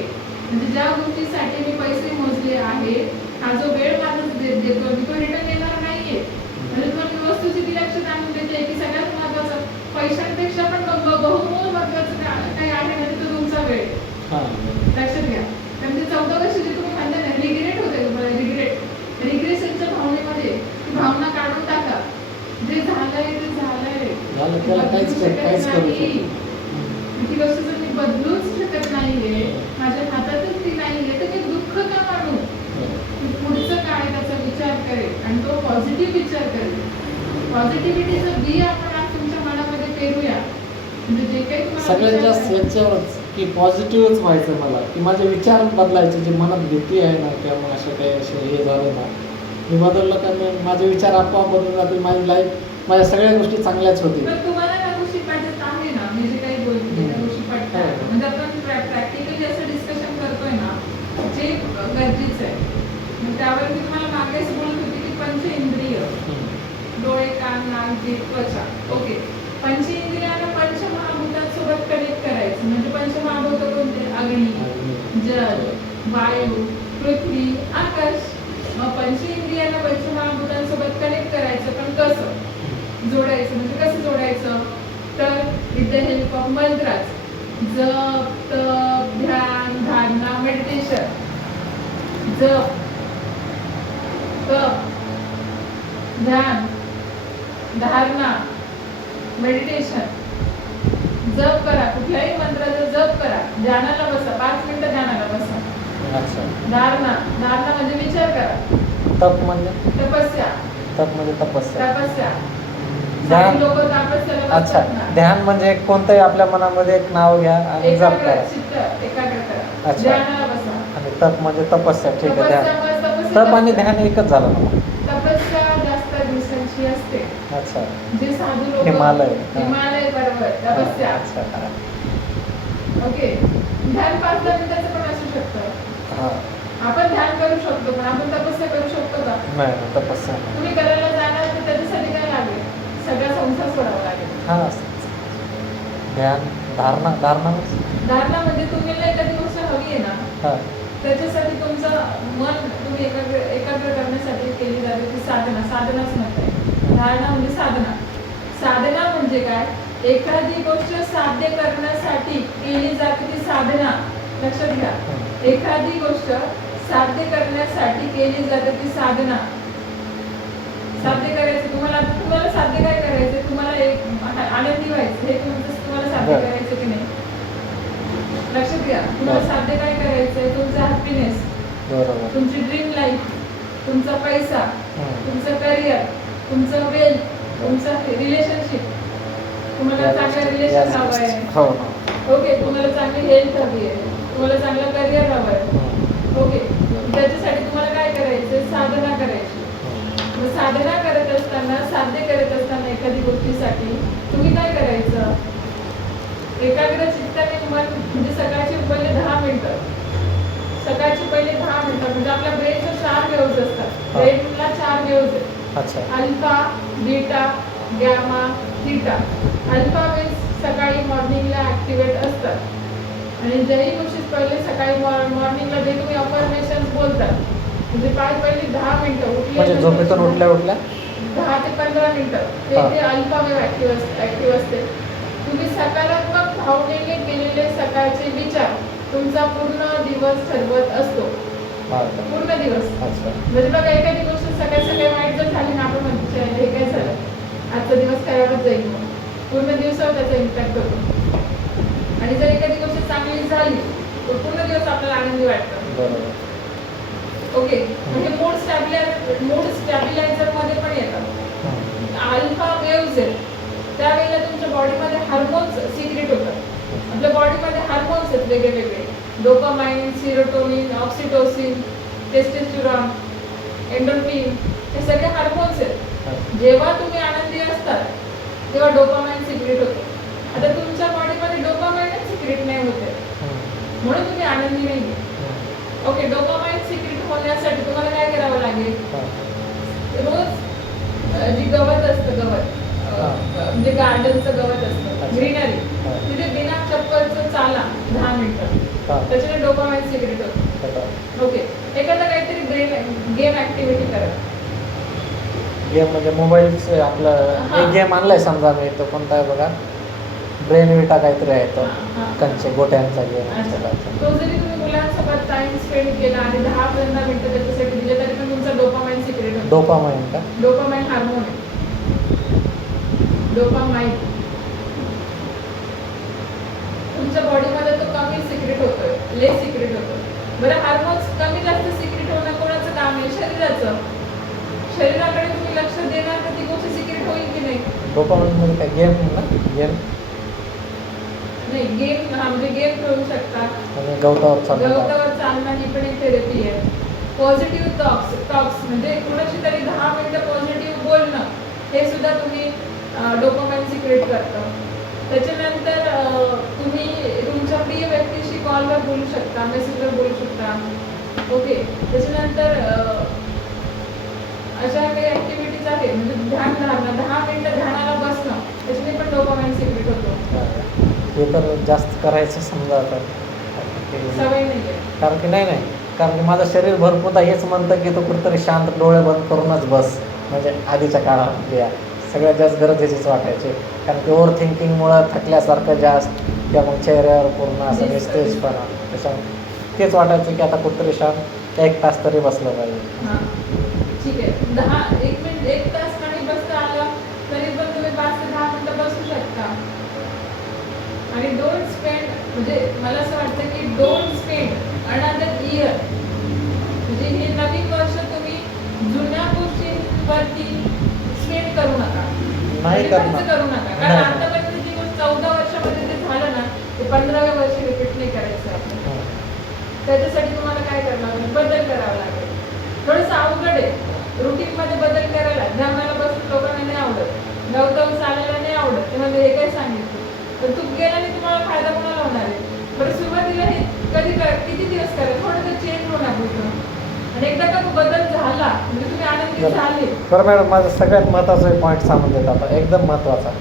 म्हणजे ज्या गोष्टीसाठी मी पैसे मोजले आहे हा जो वेळ माझा देतो मी तो रिटर्न येणार नाहीये. म्हणजे तुम्हाला मी वस्तुस्थिती लक्षात आणून देते की सगळ्यात महत्वाचं पैशांपेक्षा पण बहुमोल महत्वाचं काही आहे म्हणजे तो तुमचा वेळ. लक्षात घ्या, कारण ते 14 वर्ष जे तुम्ही म्हणता ना रिग्रेट होते तुम्हाला, रिग्रेशनच्या भावनेमध्ये ती भावना काढून टाका. जे झालंय ते झालंय, ती गोष्ट जर मी बदलूच शकत नाहीये, माझ्या हातातच ती नाहीये तर मी दुःख का मानू. पुढचं काय त्याचा विचार करेल आणि तो पॉझिटिव्ह विचार करेल. पॉझिटिव्हिटीचं बी आपण आज तुमच्या मनामध्ये पेरूया. म्हणजे जे काही तुम्हाला सगळ्यात जास्त याच्यावरच की पॉझिटिव्हच व्हायचं मला, की माझे विचार बदलायचे. जे मनात भीती आहे ना किंवा असं काही असं हे झालं ना मी बदललं का मी माझे विचार आपोआप बदलून जातील. माझी लाईफ माझ्या सगळ्या गोष्टी चांगल्याच होतील. पण तुम्हाला त्या गोष्टी पटत आहे ना, मी जे काही बोलते त्या गोष्टी पटतात. म्हणजे आपण प्रॅक्टिकली असं डिस्कशन करतोय ना जे गरजेचं आहे. मग त्यावर मी तुम्हाला मागेच बोलत होती की पंचेंद्रिय डोळे, कान, नाक, जीभ, त्वचा. ओके, पंचेंद्रियाला पंचमहाभूतांसोबत कनेक्ट करायचं. म्हणजे पंचमहाभूत कोणते? अग्नी, जल, वायू, पृथ्वी, आकाश. मग पंचेंद्रियाला पंचमहाभूतांसोबत कनेक्ट करायचं. पण कसं जोडायचं? म्हणजे कसं जोडायचं? तर with the help of mantras. जप, तप, ध्यान, धारणा, मेडिटेशन. जप, तप, ध्यान, धारणा, मेडिटेशन. जप करा, कुठल्याही मंत्राचा जप करा. ध्यानाला बसा, 5 मिनिटं ध्यानाला बसा. धारणा म्हणजे विचार करा. तप म्हणजे तपस्या. तप म्हणजे तपस्या. ध्यान लोक तपस्याला अच्छा, ध्यान म्हणजे कोणतंही आपल्या मनामध्ये एक नाव घ्या आणि जप करा. एकाग्र करा. अच्छा, ध्यानाला बसा. आणि तप म्हणजे तपस्या. ठीक आहे, ध्यान तप आणि ध्यान एकच झालं मला. तपस्या जास्त दिवसांची असते. अच्छा, जे साधू लोक हिमालय बरोबर तपस्या. अच्छा, ओके. ध्यान 5-10 मिनिटाचं पण असू शकतं. आपण ध्यान करू शकतो पण आपण तपस्या करू शकतो का? नाही, तपस्या तुम्ही करायला जाणार तर त्याच्यासाठी काय लागेल? सगळा संसार सोडावा लागेल. ध्यान, धारणा म्हणजे तुम्हाला एखादी गोष्ट हवी आहे ना त्याच्यासाठी तुमचं मन तुम्ही एकाग्र करण्यासाठी केली जाते ती साधनाच म्हणताय. धारणा म्हणजे साधना म्हणजे काय? एखादी गोष्ट साध्य करण्यासाठी केली जाते ती साधना. लक्षात घ्या, एखादी गोष्ट साध्य करण्यासाठी केली जाते ती साधना. साध्य करायचं तुम्हाला साध्य काय करायचं? तुम्हाला एक आनंदी व्हायचं हे तुम्हाला साध्य करायचं की नाही? लक्षात घ्या, तुम्हाला साध्य काय करायचंय? तुमचा हॅपीनेस, तुमची ड्रीम लाईफ, तुमचा पैसा, तुमचं करिअर, तुमचं वेल्थ, तुमचं रिलेशनशिप. तुम्हाला चांगलं रिलेशन हवं आहे. ओके, तुम्हाला चांगली हेल्थ हवी आहे, तुम्हाला चांगलं करिअर हवं आहे. ओके, त्याच्यासाठी तुम्हाला काय करायचं? साधना करायची. साधना करत असताना, साध्य करत असताना एखादी गोष्टीसाठी तुम्ही काय करायचं? एकाग्र चित्ताने मन म्हणजे सकाळची पहिले 10 मिनिटं, सकाळची पहिले 10 मिनिटं म्हणजे आपल्या ब्रेनच्या 4 वेव्हज असतात. ब्रेनला 4 वेव्हज आहेत. अच्छा. Alpha, beta, gamma, theta. Alpha waves सकाळी मॉर्निंगला ऍक्टिव्हेट असतात आणि ज्याही गोष्टी पहिले सकाळी मॉर्निंगला जे तुम्ही अफर्मेशन्स बोलतात म्हणजे पहिले 10 मिनिटं म्हणजे झोपेतून उठल्या 10 ते 15 मिनिटं ते अल्फा वेव्ह ऍक्टिव्ह असते. तुम्ही सकारात्मक भावनेने केलेले सकाळचे विचार तुमचा पूर्ण दिवस ठरवत असतो. पूर्ण दिवस. म्हणजे बघा एखादी गोष्ट सकाळी सकाळी वाईट जर झाली ना आपण म्हणतो हे काय झालं, आजचा दिवस खराबच जाईल, पूर्ण दिवसावर त्याचा इम्पॅक्ट होतो. आणि जर एखादी गोष्ट चांगली झाली तर पूर्ण दिवस आपल्याला आनंदी वाटतं. ओके. म्हणजे मूड स्टॅबिलायझर मध्ये पण येतात. अल्फा वेव्हज आहेत त्यावेळेला तुमच्या बॉडीमध्ये हार्मोन्स सिक्रेट होतात. आपल्या बॉडीमध्ये हार्मोन्स आहेत वेगळे, dopamine, serotonin, oxytocin, testosterone, endorphin, हे सगळे हार्मोन्स आहेत. जेव्हा तुम्ही आनंदी असतात तेव्हा डोपामाइन सिक्रेट होतो. आता तुमच्या बॉडीमध्ये डोपामाइनच सिक्रेट नाही होते म्हणून तुम्ही आनंदी नाही. ओके. डोपामाइन सिक्रेट होण्यासाठी तुम्हाला काय करावं लागेल, रोज जी गवत असतं, म्हणजे गार्डनचं गवत असतं, ग्रीनरी, तिथे बिना चप्पलचं चाला 10 मिनिटं, त्याच्याने डोपामाइन सिक्रेट होतं. ओके. एखादा काहीतरी गेम ऍक्टिव्हिटी करा. गेम म्हणजे मोबाईलचं आपलं एक गेम आणलाय समजा मी, तो कोणता आहे बघा, ब्रेन विटा काहीतरी आहे तो, कंचे गोट्यांचा गेम. तो जरी तुम्ही मुलांसोबत टाइम स्पेंड केला आणि 10-15 मिनिटं त्याच्यासाठी दिले तरी पण तुमचा डोपामाइन सिक्रेट होतो. डोपामाइन का? डोपामाइन हार्मोन आहे. डोपामाइन तुमच्या बॉडीमध्ये तो कमी सिक्रेट होतोय, लेस सिक्रेट होतो. बरं, हार्मोन्स कमी जास्त सिक्रेट होणं कोणाचं काम आहे? शरीराचं. शरीराकडे तुम्ही लक्ष देणार तर ती गोष्ट सिक्रेट होईल की नाही? डोपामाइन म्हणजे काय, गेम ना? गेम नाही, गेम म्हणजे गेम खेळू शकता, गवतावर चालणं ही पण एक थेरपी आहे. पॉझिटिव्ह टॉक्स म्हणजे कोणाशी तरी 10 मिनिटं पॉझिटिव्ह बोलणं हे सुद्धा तुम्ही डोपामाइन सिक्रेट करतं. त्याच्यानंतर तुम्ही तुमच्या प्रिय व्यक्तीशी कॉलवर बोलू शकता, मेसेजवर बोलू शकता. ओके. त्याच्यानंतर अशा काही ऍक्टिव्हिटीज आहेत म्हणजे ध्यान धारणं, 10 मिनिटं ध्यानाला बसणं, त्याच्याने पण डोपामाइन सिक्रेट होतो. हे तर जास्त करायचं समजा आता सवय नाही आहे. कारण की माझं शरीर भरपूरदा हेच म्हणतं की तू कुठेतरी शांत डोळे बंद करूनच बस. म्हणजे आधीच्या काळामध्ये सगळ्यात जास्त गरज ह्याचीच वाटायची, कारण की ओव्हर थिंकिंगमुळं थकल्यासारखं जास्त किंवा मग चेहऱ्यावर पूर्ण असं निस्तेजपणा, त्याच्यामुळे तेच वाटायचं की आता कुठेतरी शांत 1 तास तरी बसलं पाहिजे. ठीक आहे. 1 तास नाही बसता आलं तरी पण तुम्ही 5 ते 10 मिनिटं बसू शकता. आणि डोंट स्पेंड, म्हणजे मला असं वाटतं की डोंट स्पेंड अनदर इयर, म्हणजे हे नवीन वर्ष तुम्ही जुन्या गोष्टींवरती स्पेंड करू नका, खर्च करू नका. कारण आतापर्यंत जी गोष्ट 14 वर्षामध्ये जे झालं ना ते 15व्या वर्षी रिपीट नाही करायचं आपल्याला. त्याच्यासाठी तुम्हाला काय करावं लागेल, बदल करावा लागेल. थोडंसं अवघड आहे रुटीनमध्ये बदल करायला. ध्यानाला बसून लोकांना नाही आवडत, गवतावर चालायला नाही आवडत, ते म्हणजे हे काय सांगितलं तर तू गेल्याने तुम्हाला फायदा कोणाला होणार आहे? बरं, सुरुवातीला हे किती दिवस करा, थोडं तर चेंज होणार होतं आणि एकदा का बदल झाला म्हणजे तुम्ही आनंदी झाले. बरं मॅडम, माझं सगळ्यात महत्त्वाचा पॉईंट सांगून देत आता, एकदम महत्त्वाचा.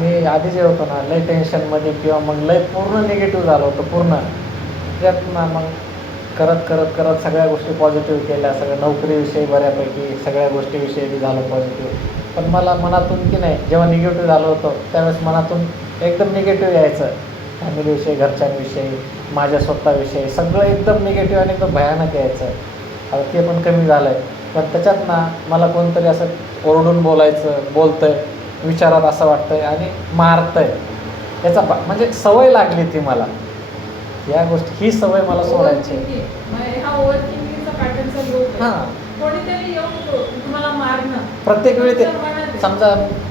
मी आधी जे होतो ना लय टेन्शनमध्ये किंवा मग लय पूर्ण निगेटिव्ह झालो होतो पूर्ण, त्यात ना मग करत सगळ्या गोष्टी पॉझिटिव्ह केल्या, सगळ्या नोकरीविषयी बऱ्यापैकी सगळ्या गोष्टीविषयी बी झालं पॉझिटिव्ह. पण मला मनातून की नाही, जेव्हा निगेटिव्ह झालो होतो त्यावेळेस मनातून एकदम निगेटिव्ह यायचं, फॅमिलीविषयी, घरच्यांविषयी, माझ्या स्वतःविषयी सगळं एकदम निगेटिव्ह आणि एकदम भयानक यायचं. आता ते पण कमी झालं आहे. पण त्याच्यात ना मला कोणतरी असं ओरडून बोलतं आहे, विचारात असं वाटतं आहे आणि मारतं आहे, याचा म्हणजे सवय लागली ती मला, या गोष्टी ही सवय मला सोडायची. कोणीतरी येऊन तुम्हाला मारणं प्रत्येक वेळी ते समजा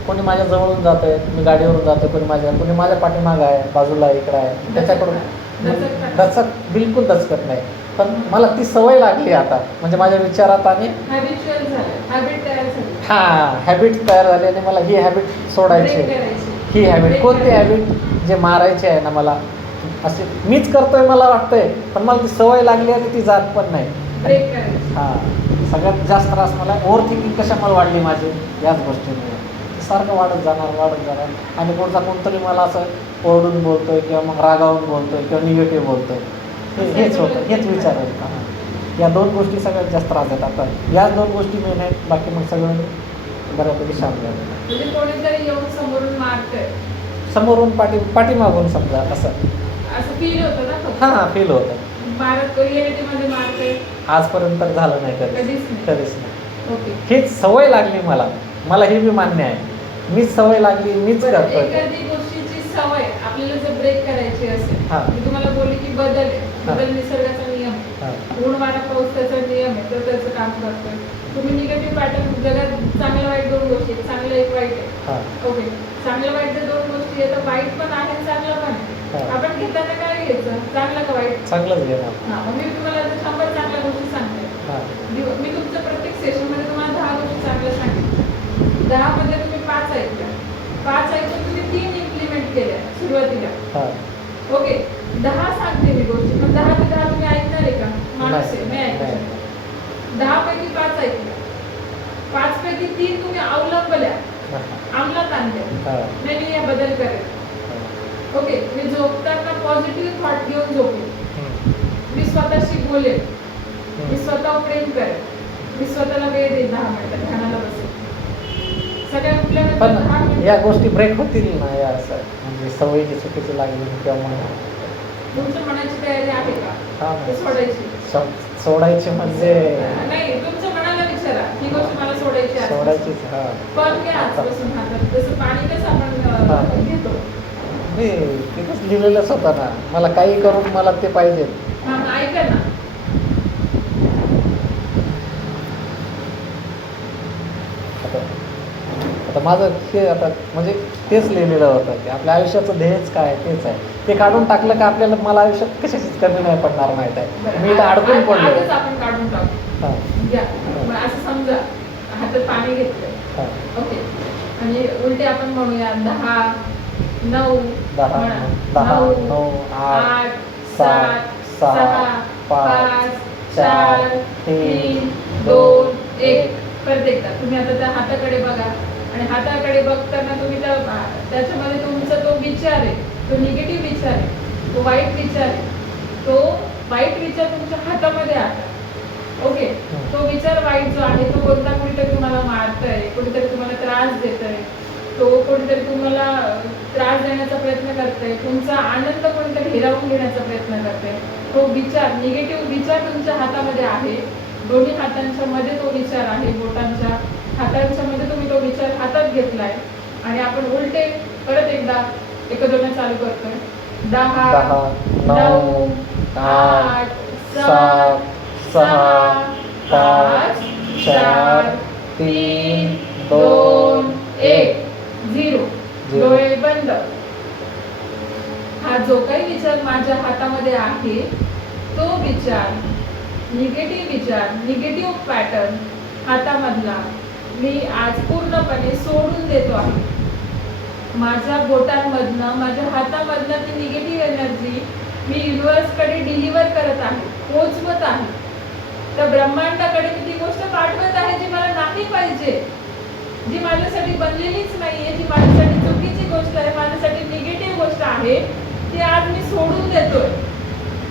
कोणी माझ्या जवळून जात आहे, मी गाडीवरून जातो, कोणी माझ्या पाठीमागं आहे, बाजूला इकडं आहे, त्याच्याकडून बिलकुल दचकत नाही. पण मला ती सवय लागली आता, म्हणजे माझ्या विचारात आणि हॅबिट तयार झाली आणि मला ही हॅबिट सोडायची. ही हॅबिट, कोणती हॅबिट जे मारायची आहे ना मला, असे मीच करतोय मला वाटतंय, पण मला ती सवय लागली आणि ती जात पण नाही. ब्रेक करायची. हां, सगळ्यात जास्त त्रास मला ओव्हर थिंकिंग कशामुळे वाढली माझी, याच गोष्टीमुळे सारखं वाढत जाणार आणि कोणतरी मला असं ओरडून बोलतोय किंवा मग रागावून बोलतोय किंवा निगेटिव्ह बोलतोय, हेच होतं, हेच विचार आहेत. हां, या 2 गोष्टी सगळ्यात जास्त त्रास देतात. आता याच 2 गोष्टी मेन आहेत, बाकी मग सगळं बऱ्यापैकी शांत झालं. म्हणजे कोणीतरी येऊन समोरून मारतंय, समोरून पाठीमागून समजा असं फील होतं ना फक्त. हां, फील होतं. मारत रिअलिटीमध्ये मारतंय आजपर्यंत तर झालं नाही कधीच नाही. कधीच नाही. ओके. हीच सवय लागली मला हे बी मान्य आहे, मीच सवय लागली, मीच करतोय. एखादी गोष्टीची सवय आपल्याला जर ब्रेक करायची असेल, हां. मी तुम्हाला बोलली की बदल निसर्गाचा नियम आहे. हां. ऊन वारा पाऊस त्याचा नियम आहे, तर त्याचं काम करतोय. तुम्ही निगेटिव्ह पॅटर्न, जगात चांगलं वाईट 2 गोष्टी आहेत, चांगलं एक वाईट आहे. हां. ओके, चांगलं वाईट जर 2 गोष्टी आहेत, तर वाईट पण आहे चांगलं पण आहे. हां. आपण घेताना काय घ्यायचं, चांगलं का वाईट? चांगलंच घेणार. हां, मग मी तुम्हाला आता 100 चांगल्या गोष्टी सांगते. हां. मी तुमच्या प्रत्येक सेशनमध्ये तुम्हाला 10 गोष्टी चांगल्या सांगितल्या. 10 मध्ये तुम्ही 5 ऐकल्या, 5 ऐकून तुम्ही 3 इम्प्लिमेंट केल्या सुरुवातीला. हां. ओके, 10 सांगते मी गोष्टी, पण 10 ते 10 तुम्ही ऐकणार आहे का? माणूस आहे, नाही ऐकू शकत. 10 पैकी 5 ऐकल्या, 5 पैकी 3 तुम्ही अवलंबल्या, अंमलात आणल्या. नाही, मी या बदल करेल. ओके, मी झोपताना पॉझिटिव्ह थॉट घेऊन झोपेल, मी स्वतःशी बोलेल, मी स्वतःवर प्रेम करेल, मी स्वतःला वेळ देईल, 10 मिनिटं ध्यानाला बसेल. सगळ्या उठल्यानंतर पण 10 मिनिटं या गोष्टी ब्रेक होतील ना, या असं म्हणजे सवयी चुकीची लागली किंवा मग तुमच्या मनाची तयारी आहे का? हां, ते सोडायची. सोडायची म्हणजे नाही, तुमच्या मनाला विचारा, ही गोष्ट मला सोडायची आहे. सोडायचीच. हां, पण घ्या आजपासून हातात, जसं पाणी कसं आपण घेतो. नाही तिथंच लिहिलेलंच होतं ना, मला काही करून मला ते पाहिजे. हां, मग ऐका ना. आता माझं हे आता म्हणजे तेच लिहिलेलं होतं की आपल्या आयुष्याचं ध्येयच काय तेच आहे, ते काढून टाकलं का आपल्याला मला आयुष्यात कशाचीच कमी नाही पडणार, माहीत आहे. मी तर अडकून पडलो. आजच आपण काढून टाकू. हां. घ्या. मग असं समजा हातात पाणी घेतलं. हां. ओके, आणि उलटे आपण म्हणूया 10, 9, 10, 9, 8, 7, 6, 5, 4, 3, 2, 1. परत एकदा तुम्ही आता त्या हाताकडे बघा, आणि हाताकडे बघताना तुम्ही त्याच्यामध्ये तुमचा तो विचार आहे, तो निगेटिव्ह विचार आहे, तो वाईट विचार आहे, तो वाईट विचार तुमच्या हातामध्ये आहे. ओके, तो विचार वाईट जो आहे तो कोणीतरी तुम्हाला मारतंय, कोणीतरी तुम्हाला त्रास देतंय, तो कोणीतरी तुम्हाला त्रास देण्याचा प्रयत्न करतंय, तुमचा आनंद कोणीतरी हिरावून घेण्याचा प्रयत्न करतंय. तो विचार, निगेटिव्ह विचार तुमच्या हातामध्ये आहे. दोन्ही हातांच्या मध्ये तो विचार आहे, बोटांच्या हातांच्या मध्ये तुम्ही तो विचार हातात घेतलाय, आणि आपण उलटे परत एकदा एकजोडणं चालू करतोय. 10, 9, 8, 7, 6, 5, 4, 3, 2, 1, 0. डोळे बंद. हा जो काही विचार माझ्या हातामध्ये आहे, तो विचार, निगेटिव्ह विचार, निगेटिव्ह पॅटर्न हातामधला मी आज पूर्णपणे सोडून देतो आहे. माझ्या बोटांमधनं, माझ्या हातामधनं ती निगेटिव्ह एनर्जी मी युनिव्हर्सकडे डिलिव्हर करत आहे, पोचवत आहे. तर ब्रह्मांडाकडे मी ती गोष्ट पाठवत आहे जी मला नाही पाहिजे, जी माझ्यासाठी बनलेलीच नाहीये, जी माझ्यासाठी चुकीची गोष्ट आहे, माझ्यासाठी निगेटिव्ह गोष्ट आहे, ती आज मी सोडून देतोय.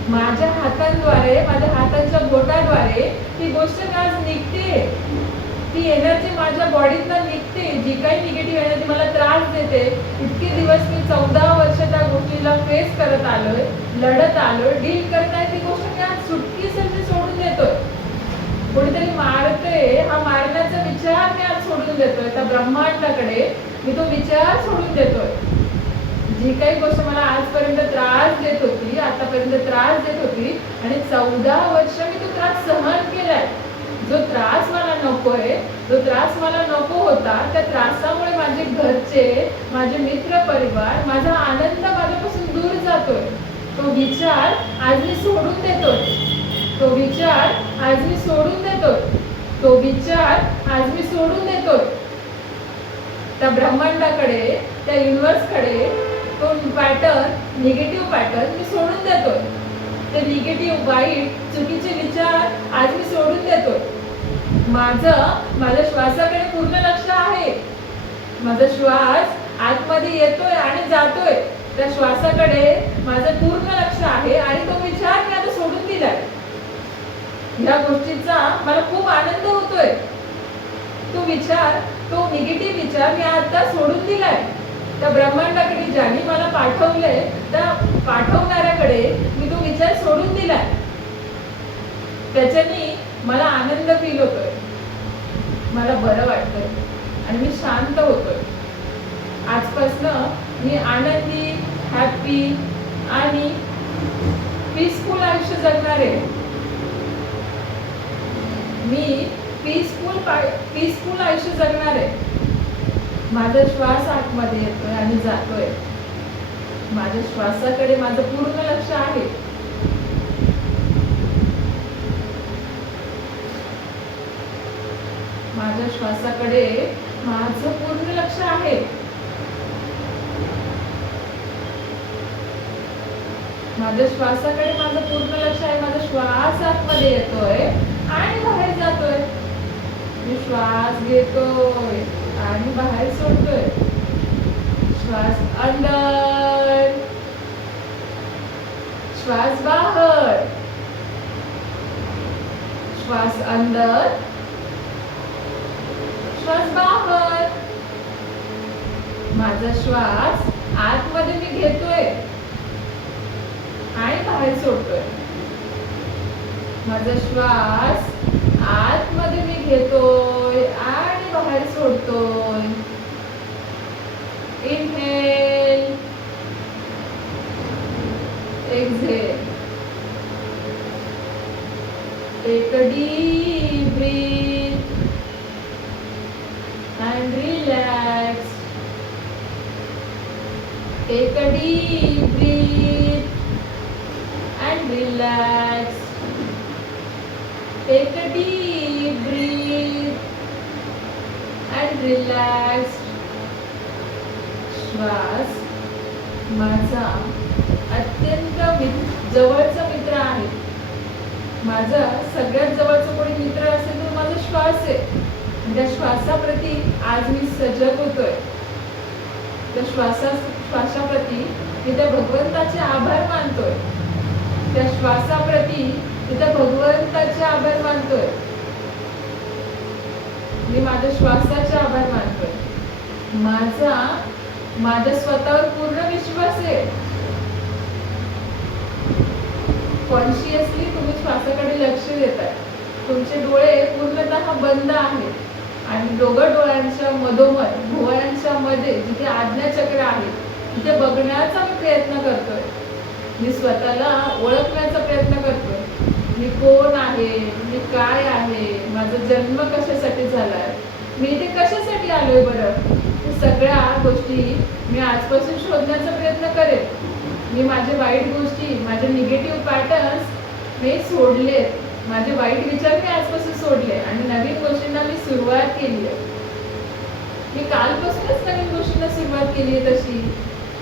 माझ्या हातांद्वारे, माझ्या हातांच्या बोटाद्वारे ती गोष्ट आज निघते, ती एनर्जी माझ्या बॉडीतनं निघते. जी काही निगेटिव्ह एनर्जी मला त्रास देते, इतके दिवस मी 14 वर्ष त्या गोष्टीला फेस करत आलोय, लढत आलोय, डील करत आहे, ती गोष्ट मी आज सुटकीसाठी सोडून देतोय. कोणीतरी मारतंय, हा मारण्याचा विचार मी आज सोडून देतोय. त्या ब्रह्मांडाकडे मी तो विचार सोडून देतोय. जी काही गोष्ट मला आजपर्यंत त्रास देत होती, आतापर्यंत त्रास देत होती, आणि 14 वर्ष मी तो त्रास सहन केलाय. जो त्रास मला नकोय, जो त्रास मला नको होता, त्या त्रासामुळे माझे घरचे, माझे मित्र परिवार, माझा आनंद माझ्यापासून दूर जातोय. तो विचार आज मी सोडून देतोय. तो विचार आज मी सोडून देतोय. तो विचार आज मी सोडून देतोय. त्या ब्रह्मांडाकडे, त्या युनिव्हर्सकडे तो पॅटर्न, निगेटिव्ह पॅटर्न मी सोडून देतोय. ते निगेटिव्ह, वाईट, चुकीचे विचार आज मी सोडून देतोय. माझ्या श्वासाकडे पूर्ण लक्ष आहे. माझा श्वास आतमध्ये येतोय आणि जातोय, त्या श्वासाकडे माझं पूर्ण लक्ष आहे आणि तो विचार मी आता सोडून दिलाय. ह्या गोष्टीचा मला खूप आनंद होतोय. तो विचार, तो निगेटिव्ह विचार मी आता सोडून दिलाय. त्या ब्रह्मांडाकडे ज्याने मला पाठवलंय, त्या पाठवणाऱ्याकडे मी तो विचार सोडून दिलाय. त्याच्याने मला आनंद फील होतोय, मला बरं वाटतंय आणि मी शांत होतोय. आजपासनं मी आनंदी, हॅपी आणि पीसफुल आयुष्य जगणार आहे. मी पीसफुल आयुष्य जगणार आहे. माझा श्वास आतमध्ये येतोय आणि जातोय. माझ्या श्वासाकडे माझं पूर्ण लक्ष आहे. माझ्या श्वासाकडे माझं पूर्ण लक्ष आहे. माझ्या श्वासाकडे माझं पूर्ण लक्ष आहे. माझा श्वास आतमध्ये येतोय आणि बाहेर जातोय. मी श्वास घेतोय आणि बाहेर सोडतोय. श्वास अंदर, श्वास बाहेर, श्वास अंदर, श्वास बाहेर. माझा श्वास आतमध्ये मी घेतोय आणि बाहेर सोडतोय. माझा श्वास आतमध्ये मी घेतोय आणि बाहेर सोडतोय. Inhale, exhale. Take a deep breath and relax. Take a deep breath and relax. Take a deep breath and relax. श्वास माझा अत्यंत जवळचा मित्र आहे. माझा सगळ्यात जवळचा कोणी मित्र असेल तर माझा श्वास आहे. त्या श्वासाप्रती आज मी सजग होतोय. त्या श्वासाप्रती मी त्या भगवंताचे आभार मानतोय. त्या श्वासाप्रती मी त्या भगवंताचे आभार मानतोय. मी माझ्या श्वासाचे आभार मानतोय. माझा स्वतःवर पूर्ण विश्वास आहे. कॉन्शियसली तुम्ही श्वासाकडे लक्ष देताय. तुमचे डोळे पूर्णतः बंद आहेत आणि दोघं डोळ्यांच्या मधोमध, भुवयांच्या मध्ये जिथे आज्ञाचक्र आहे तिथे बघण्याचा मी प्रयत्न करतोय. मी स्वतःला ओळखण्याचा प्रयत्न करतोय. मी कोण आहे, मी काय आहे, माझा जन्म कशासाठी झालाय, मी इथे कशासाठी आलोय बरं, हे सगळ्या गोष्टी मी आजपासून शोधण्याचा प्रयत्न करेन. मी माझे वाईट गोष्टी, माझे निगेटिव्ह पॅटर्न्स मी सोडलेत. माझे वाईट विचार मी आजपासून सोडले आणि नवीन गोष्टींना मी सुरुवात केली आहे. मी कालपासूनच नवीन गोष्टींना सुरुवात केली आहे तशी,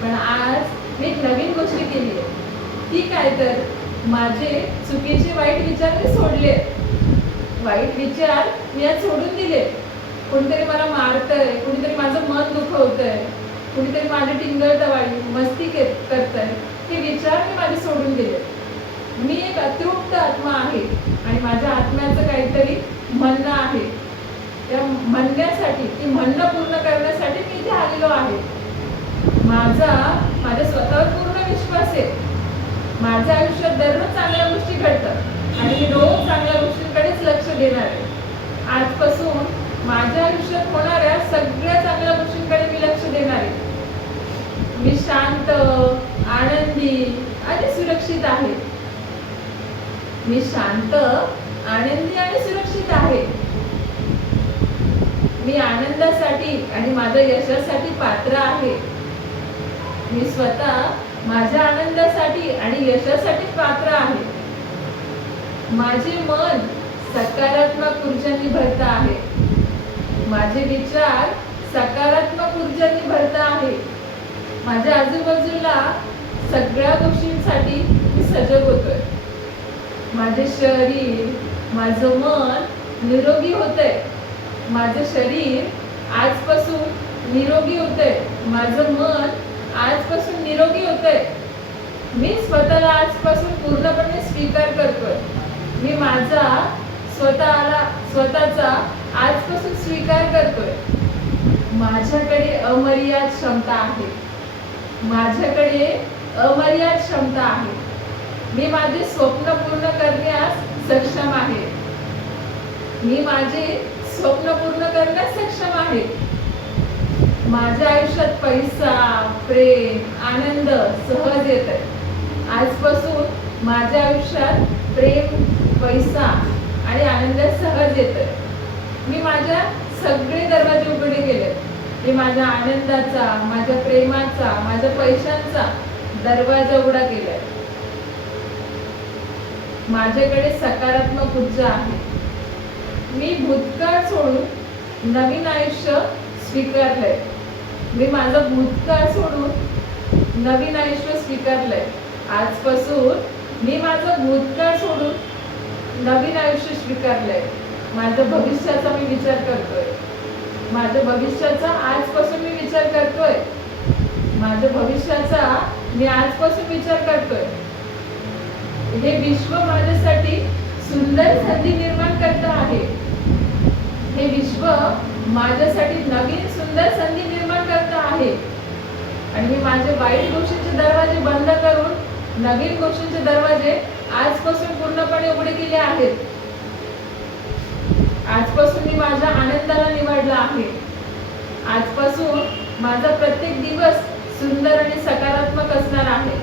पण आज मी एक नवीन गोष्ट केली आहे. ती काय तर माझे चुकीचे वाईट विचार मी सोडले. वाईट विचार मी आज सोडून दिले. कोणीतरी मला मारतंय, कुणीतरी माझं मन दुखवतंय, कुणीतरी माझे टिंगल मस्ती करतंय, हे विचार मी माझे सोडून दिले. मी एक अतृप्त आत्मा आहे आणि माझ्या आत्म्याचं काहीतरी म्हणणं आहे. त्या म्हणण्यासाठी, ती म्हणणं पूर्ण करण्यासाठी मी इथे आलेलो आहे. माझ्या स्वतःवर पूर्ण विश्वास आहे. माझ्या आयुष्यात दररोज चांगल्या गोष्टी घडतात आणि मी रोज चांगल्या गोष्टींकडेच लक्ष देणार आहे. आजपासून माझ्या आयुष्यात होणाऱ्या सगळ्या चांगल्या गोष्टींकडे मी लक्ष देणार आहे. मी शांत, आनंदी आणि सुरक्षित आहे. मी शांत, आनंदी आणि सुरक्षित आहे. मी आनंदासाठी आणि माझ्या यशासाठी पात्र आहे. मी स्वतः माझ्या आनंदासाठी आणि यशासाठी पात्र आहे. माझे मन सकारात्मक ऊर्जांनी भरत आहे. माझे विचार सकारात्मक ऊर्जांनी भरत आहे. माझ्या आजूबाजूला सगळ्या गोष्टींसाठी मी सजग होतोय. माझे शरीर, माझं मन निरोगी होतंय. माझं शरीर आजपासून निरोगी होतंय. माझं मन आजपासून निरोगी होतंय. मी स्वतःला आजपासून पूर्णपणे स्वीकार करतोय. मी माझा स्वतःचा आजपासून स्वीकार करतोय. माझ्याकडे अमर्याद क्षमता आहे. माझ्याकडे अमर्याद क्षमता आहे. मी माझे स्वप्न पूर्ण करण्यास सक्षम आहे. मी माझे स्वप्न पूर्ण करण्यास सक्षम आहे. माझ्या आयुष्यात पैसा, प्रेम, आनंद सहज येत आहे. आजपासून माझ्या आयुष्यात प्रेम, पैसा आणि आनंद सहज येत आहे. मी माझ्या सगळे दरवाजे उघडे केले. मी माझ्या आनंदाचा, माझ्या प्रेमाचा, माझ्या पैशांचा दरवाजा उघडा केलाय. माझ्याकडे सकारात्मक ऊर्जा आहे. मी भूतकाळ सोडून नवीन आयुष्य स्वीकारलंय. मी माझं भूतकाळ सोडून नवीन आयुष्य स्वीकारलंय. आजपासून मी माझं भूतकाळ सोडून नवीन आयुष्य स्वीकारलंय. माझ्या भविष्याचा मी विचार करतोय. माझ्या भविष्याचा आजपासून मी विचार करतोय. माझ्या भविष्याचा मी आजपासून विचार करतोय. हे विश्व माझ्यासाठी सुंदर संधी निर्माण करत आहे. हे विश्व माझ्यासाठी नवीन सुंदर संधी निर्माण करत आहे. आणि मी माझे वाईट गोष्टींचे दरवाजे बंद करून नवीन गोष्टींचे दरवाजे आजपासून पूर्णपणे उघडे केले आहेत. आजपासून मी माझ्या आनंदाला निवडला आहे. आजपासून माझा प्रत्येक दिवस सुंदर आणि सकारात्मक असणार आहे.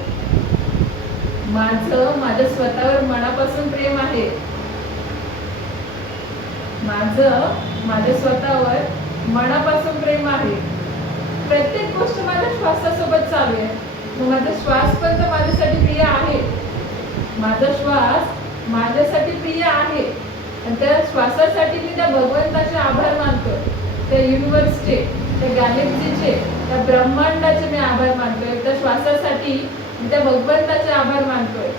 माझ्या स्वतःवर मनापासून प्रेम आहे. माझ्या स्वतःवर मनापासून प्रेम आहे. प्रत्येक गोष्ट माझ्या श्वासासोबत चालू आहे. माझा श्वास पण तर माझ्यासाठी प्रिय आहे. माझा श्वास माझ्यासाठी प्रिय आहे. आणि त्या श्वासासाठी मी त्या भगवंताचे आभार मानतो. त्या युनिव्हर्सचे, त्या गॅलेक्सीचे, त्या ब्रह्मांडाचे मी आभार मानतोय. त्या श्वासासाठी मी त्या भगवंताचे आभार मानतोय.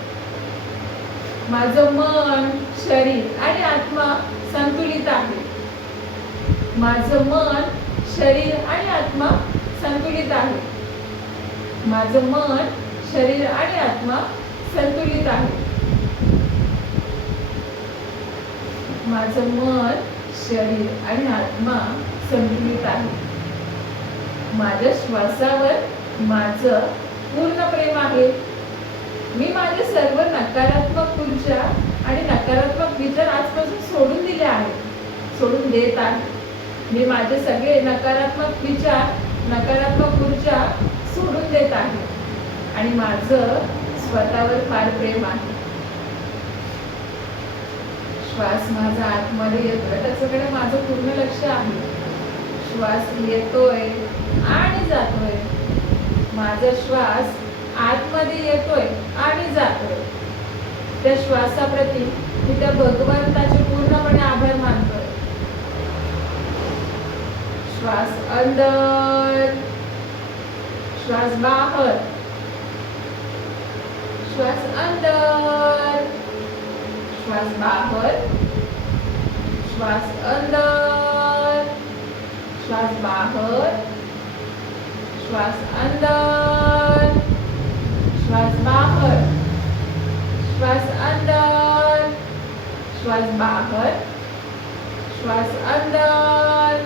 माझं मन, शरीर आणि आत्मा संतुलित आहे. माझं मन, शरीर आणि आत्मा संतुलित आहे. माझं मन, शरीर आणि आत्मा संतुलित आहे. माझं मन, शरीर आणि आत्मा संतुलित आहे. माझ्या श्वासावर माझं पूर्ण प्रेम आहे. मी माझे सर्व नकारात्मक ऊर्जा आणि नकारात्मक विचार आजपासून सोडून दिले आहेत, सोडून देत आहे. मी माझे सगळे नकारात्मक विचार, नकारात्मक ऊर्जा सोडून देत आहे. आणि माझं स्वतःवर फार प्रेम आहे. श्वास माझा आतमध्ये येतोय त्याच्याकडे माझं पूर्ण लक्ष आहे. श्वास येतोय आणि जातोय. माझा श्वास आतमध्ये येतोय आणि जातोय. त्या श्वासाप्रती मी त्या भगवंताचे पूर्णपणे आभार मानतोय. श्वास अंदर, श्वास बाहेर, श्वास अंदर, श्वास बाहेर, श्वास अंदर, श्वास बाहेर, श्वास अंदर, श्वास बाहेर, श्वास अंदर, श्वास बाहेर, श्वास अंदर,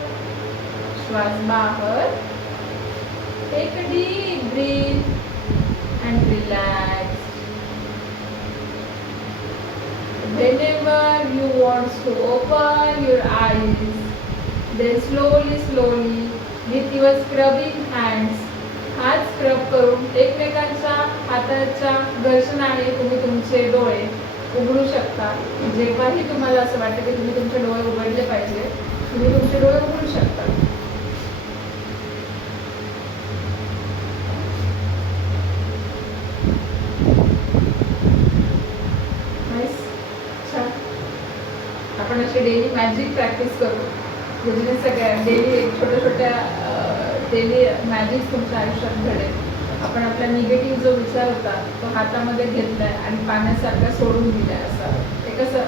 श्वास बाहेर. Take a deep breath and relax. Whenever you want to open your eyes, then slowly with your scrubbing hands, हात स्क्रब करून एकमेकांच्या हाताच्या घर्षणाने तुम्ही तुमचे डोळे उघडू शकता. जेव्हाही तुम्हाला असं वाटतं की तुम्ही तुमचे डोळे उघडले पाहिजे, तुम्ही तुमचे डोळे उघडू शकता. आपण अशी डेली मॅजिक प्रॅक्टिस करू. म्हणजे सगळ्या डेली छोट्या छोट्या डेली मॅजिक तुमच्या आयुष्यात घडेल. आपण आपला निगेटिव्ह जो विचार होता तो हातामध्ये घेतलाय आणि पाण्यासारखा सोडून दिलाय. असं ते कसं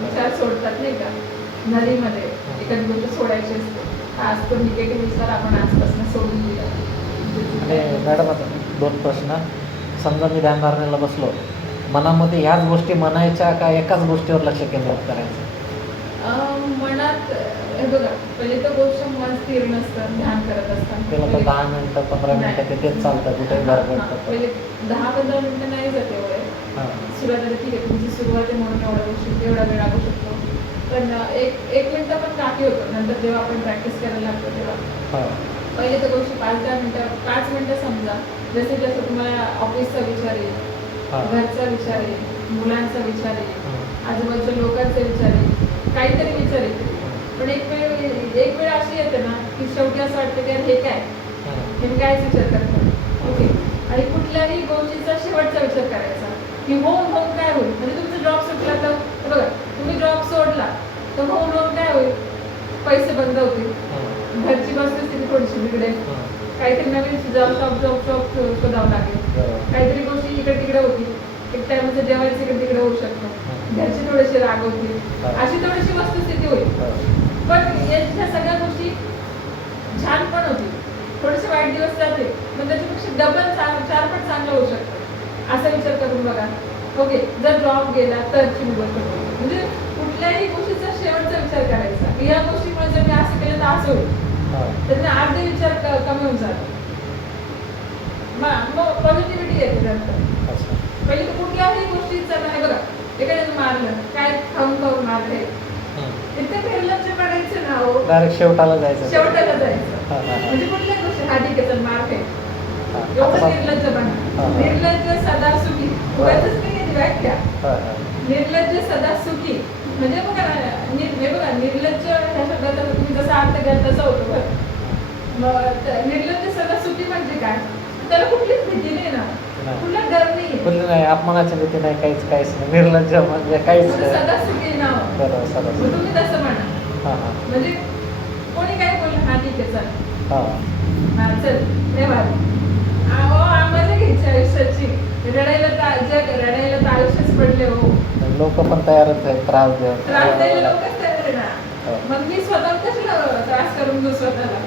विचार सोडतात नाही का नदीमध्ये, एखादी गोष्ट सोडायची असते. आज तो निगेटिव्ह विचार आपण आजपासून सोडून दिला. आणि मॅडम आता 2 प्रश्न. समजा मी ध्यानधारणेला बसलो, मनामध्ये ह्याच गोष्टी म्हणायच्या का एकाच गोष्टीवर लक्ष केंद्रित करायचं? मनात हे बघा, पहिली तर गोष्ट मन स्थिर नसतं ध्यान करत असताना. त्याला तर 10 मिनिटं 15 मिनिटं ते तेच चालतं, कुठे गडबड. पहिले 10-15 मिनिटं नाही जात एवढे. सुरुवातीला ठीक आहे, तुमची सुरुवात आहे म्हणून एवढ्या गोष्टी एवढा वेळ लागू शकतो. पण एक मिनिटं पण काफी होतं. नंतर जेव्हा आपण प्रॅक्टिस करायला लागतो तेव्हा पहिले तर गोष्टी 5-10 मिनिटं 5 मिनिटं समजा. जसे जसं तुम्हाला ऑफिसचा विचार येईल, घरचा विचार येईल, मुलांचा विचार येईल, आजूबाजूच्या लोकांचे विचार येईल, काहीतरी विचार येतील. पण एक वेळ अशी येते ना की शेवटी असं वाटतं की हे काय, हे मी कायच विचार करतो. ओके, आणि कुठल्याही गोष्टीचा शेवटचा विचार करायचा की होऊन काय होईल. म्हणजे तुमचा जॉब सुटला तर बघा, तुम्ही जॉब सोडला तर होऊन काय होईल, पैसे बंद होतील, घरची वस्तुस्थिती थोडीशी बिघडेल, काहीतरी नवीन जॉब शोधावं लागेल, काहीतरी गोष्टी इकडे तिकडे होतील, एक टायमाचं जेवायचं इकडे तिकडे होऊ शकतं, घरचे थोडेसे राग होतील, अशी थोडीशी वस्तुस्थिती होईल. पण या सगळ्या गोष्टी छान पण होतील, थोडेसे वाईट दिवस जातील, पण त्याच्यापेक्षा डबल 4 पट चांगलं होऊ शकतं. असा विचार करून बघा. ओके, जर जॉब गेला तरची गोष्ट, म्हणजे कुठल्याही गोष्टीचा शेवटचा विचार करायचा की या गोष्टीमुळे जर मी असं केलं तर असं होईल, तर मी अर्धे विचार कमी होऊन जातो. मग पॉझिटिव्हिटी येते नंतर. पहिले तर कुठल्याही गोष्टीचा नाही बघा, एखाद्याने मारलं काय खाऊन मारले, इतकं निर्लज्ज पडायचं ना हो, डायरेक्ट शेवटाला जायचं. म्हणजे कुठल्या गोष्टी हा ठीक आहे चल मार खाय, एवढं निर्लज्जपणा. निर्लज्ज सदा सुखी, उगाचच नाही आहे व्याख्या. निर्लज्ज सदा सुखी म्हणजे बघा हे बघा, निर्लज्ज ह्या शब्दाचा तुम्ही जसा अर्थ घ्याल तसा होतो. बरं, निर्लज्ज सदा सुखी म्हणजे काय, त्याला कुठलीच भीती नाही ना, कुठला डर नाही, अपमानाची भीती नाही, काहीच नाही. निर्लज्ज म्हणजे काहीच सदा सुखी नाव. बरोबर, तुम्ही तसं म्हणा. म्हणजे कोणी काय बोललं हा ठीक आहे चल चल हे मजा घ्यायची आयुष्याची. रडायला तर आयुष्यच पडले हो. लोक पण तयारच आहे त्रास द्यायला लोकच तयार आहे ना. मग मी स्वतः कशाला त्रास करून घेऊ स्वतःला.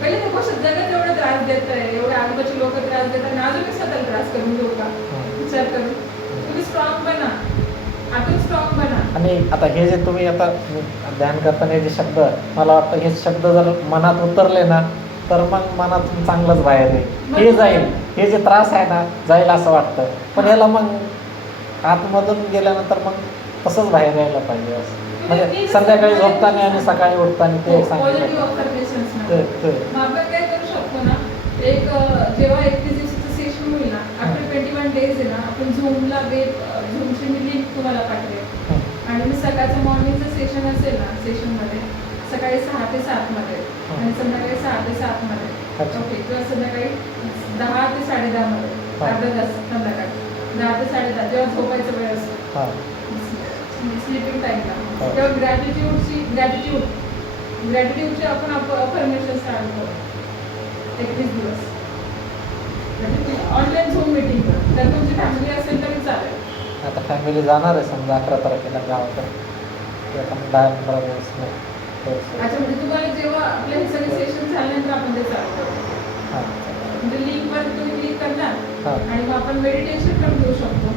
पहिले तर गोष्ट जगत एवढं त्रास देत आहे, एवढे आजूबाजूचे लोक त्रास देतात, अजून मी स्वतःला त्रास करून घेऊ का. विचार करून तुम्ही स्ट्रॉंग बना, आपण स्ट्रॉंग बना. आणि आता हे जे तुम्ही आता ध्यान करताना जे शब्द, मला वाटतं हे शब्द जर मनात उतरले ना तर मग मनातून चांगलंच बाहेर आहे, हे जाईल. हे जे त्रास आहे ना जाईल असं वाटतं, पण याला मग आतमधून गेल्यानंतर मग तसंच बाहेर यायला पाहिजे. असं म्हणजे संध्याकाळी झोपताना आणि सकाळी उठताना ते पॉझिटिव्ह ऑब्झर्वेशन्स आपण काय करू शकतो ना, एक जेव्हा 31 दिवसाचं सेशन होईल ना, आफ्टर 21 डेज आहे ना, आपण झूमला झूमची मी लिंक तुम्हाला पाठवेल. आणि मी सकाळचं मॉर्निंगचं सेशन असेल ना, सेशनमध्ये सकाळी 6 ते 7 मध्ये आणि संध्याकाळी 6 ते 7 मध्ये. ओके, किंवा संध्याकाळी 10 ते 10:30 मध्ये, अर्धा तास संध्याकाळी 10 ते 10:30 जेव्हा झोपायचा वेळ असतो, स्लीपिंग टाईमला. तेव्हा ग्रॅटिट्यूडची आपण अफर्मेशन स्टार्ट करू 31 दिवस. ऑनलाईन झूम मिटिंग तर तुमची फॅमिली असेल तरी चालेल. आता फॅमिली जाणार आहे समजा 11 तारखेला गावाकडे, 10-15 दिवस नाही. अच्छा, म्हणजे तुम्हाला जेव्हा आपले हे सगळे सेशन झाल्यानंतर आपण ते चालू करू. म्हणजे लिंकवर तुम्ही क्लिक करणार आणि मग आपण मेडिटेशन पण घेऊ शकतो.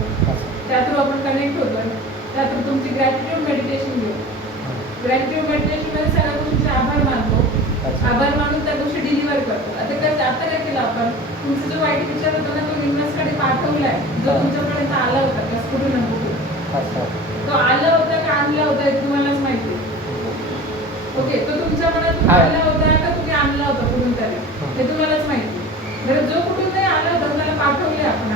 त्या थ्रू आपण कनेक्ट होतोय. त्या थ्रू तुमची ग्रॅटिट्यूड मेडिटेशन घेऊ. ग्रॅटिट्यूड मेडिटेशनमध्ये सगळ्या गोष्टींचे आभार मानतो, आभार मानून त्या गोष्टी डिलिव्हर करतो. आता काय केलं आपण, तुमचा जो वाईट विचार होता ना तो विन्नसकडे पाठवलाय, जो तुमच्यापर्यंत आला होता का कुठून ना कुठून, तो आला होता का आणला होता हे तुम्हालाच माहिती. ओके, तो तुमच्या मनातून आला होता का तुम्ही आणला होता कुठून तरी हे तुम्हालाच माहिती. बरं, जो कुठून नाही आला होता त्याला पाठवले आपण,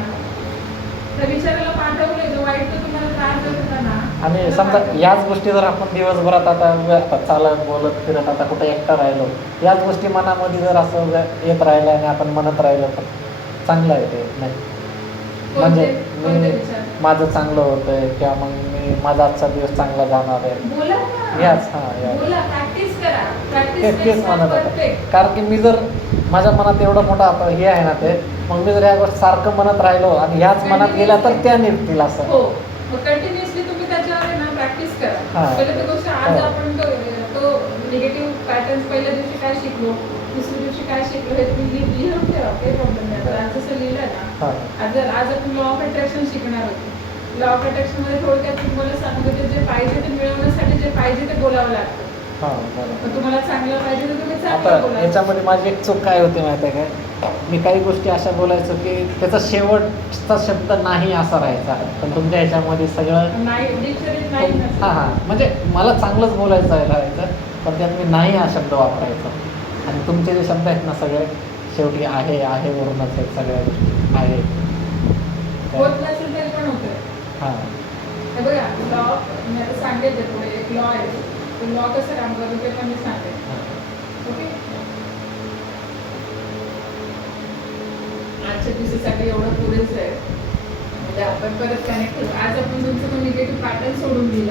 त्या विचाराला पाठवले, जो वाईट तो तुम्हाला त्रास देत होता ना. आणि समजा याच गोष्टी जर आपण दिवसभरात आता चालत बोलत फिरत आता कुठे एकटा राहिलो, याच गोष्टी मनामध्ये जर असं येत राहिलं आणि आपण म्हणत राहिलो तर चांगलं आहे ते. नाही म्हणजे मी माझं चांगलं होतंय किंवा मग मी माझा आजचा दिवस चांगला जाणार आहे, बोला याच बोला, प्रॅक्टिस करा, तेच म्हणत होतं. कारण की मी जर माझ्या मनात एवढं मोठं आता हे आहे ना ते, मग मी जर या गोष्ट सारखं म्हणत राहिलो आणि ह्याच मनात गेल्या तर त्या निघतील असं. हो, मग कंटिन्युअसली तुम्ही त्याच्यावर आहे ना प्रॅक्टिस करा. हा. पहिलं तर गोष्ट आज हो. आपण तो निगेटिव्ह पॅटर्न पहिल्या दिवशी काय शिकलो, दुसऱ्या दिवशी काय शिकलो हे तुम्ही लिहून ठेवा, काही प्रॉब्लेम नाही. तर आज जसं लिहिलं ना, हा. आज आपण लॉ ऑफ अट्रॅक्शन शिकणार होतो. लॉ ऑफ अट्रॅक्शन मध्ये थोडक्यात तुम्हाला सांगतो की जे पाहिजे ते मिळवण्यासाठी जे पाहिजे ते बोलावं लागतं. हां बरं. मग तुम्हाला चांगलं पाहिजे तर तुम्ही आता चांगलं बोला. याच्यामध्ये माझी एक चूक काय होते माहिती आहे काय, मी काही गोष्टी अशा बोलायचो की त्याचा शेवटचा शब्द नाही असा राहायचा, पण तुमच्या ह्याच्यामध्ये सगळं नाही डिक्शनरीत नाही नसेल. हां हां, म्हणजे मला चांगलंच बोलायचं राहायचं, पण त्यात मी नाही हा शब्द वापरायचा. आणि तुमचे जे शब्द आहेत ना सगळे शेवटी आहे वरूनच आहेत सगळ्या गोष्टी आहे. होत नसेल तरी पण होतं. हां हे बघा लॉ मी आता सांगितलं पुढे एक लॉ आहे, तो लॉ कसं काम करतो ते पण मी सांगते. ओके, आजच्या दिवसासाठी एवढं पुरेसं आहे. म्हणजे आपण परत कनेक्ट होऊ. आज आपण तुमचं निगेटिव्ह पॅटर्न सोडून दिलं.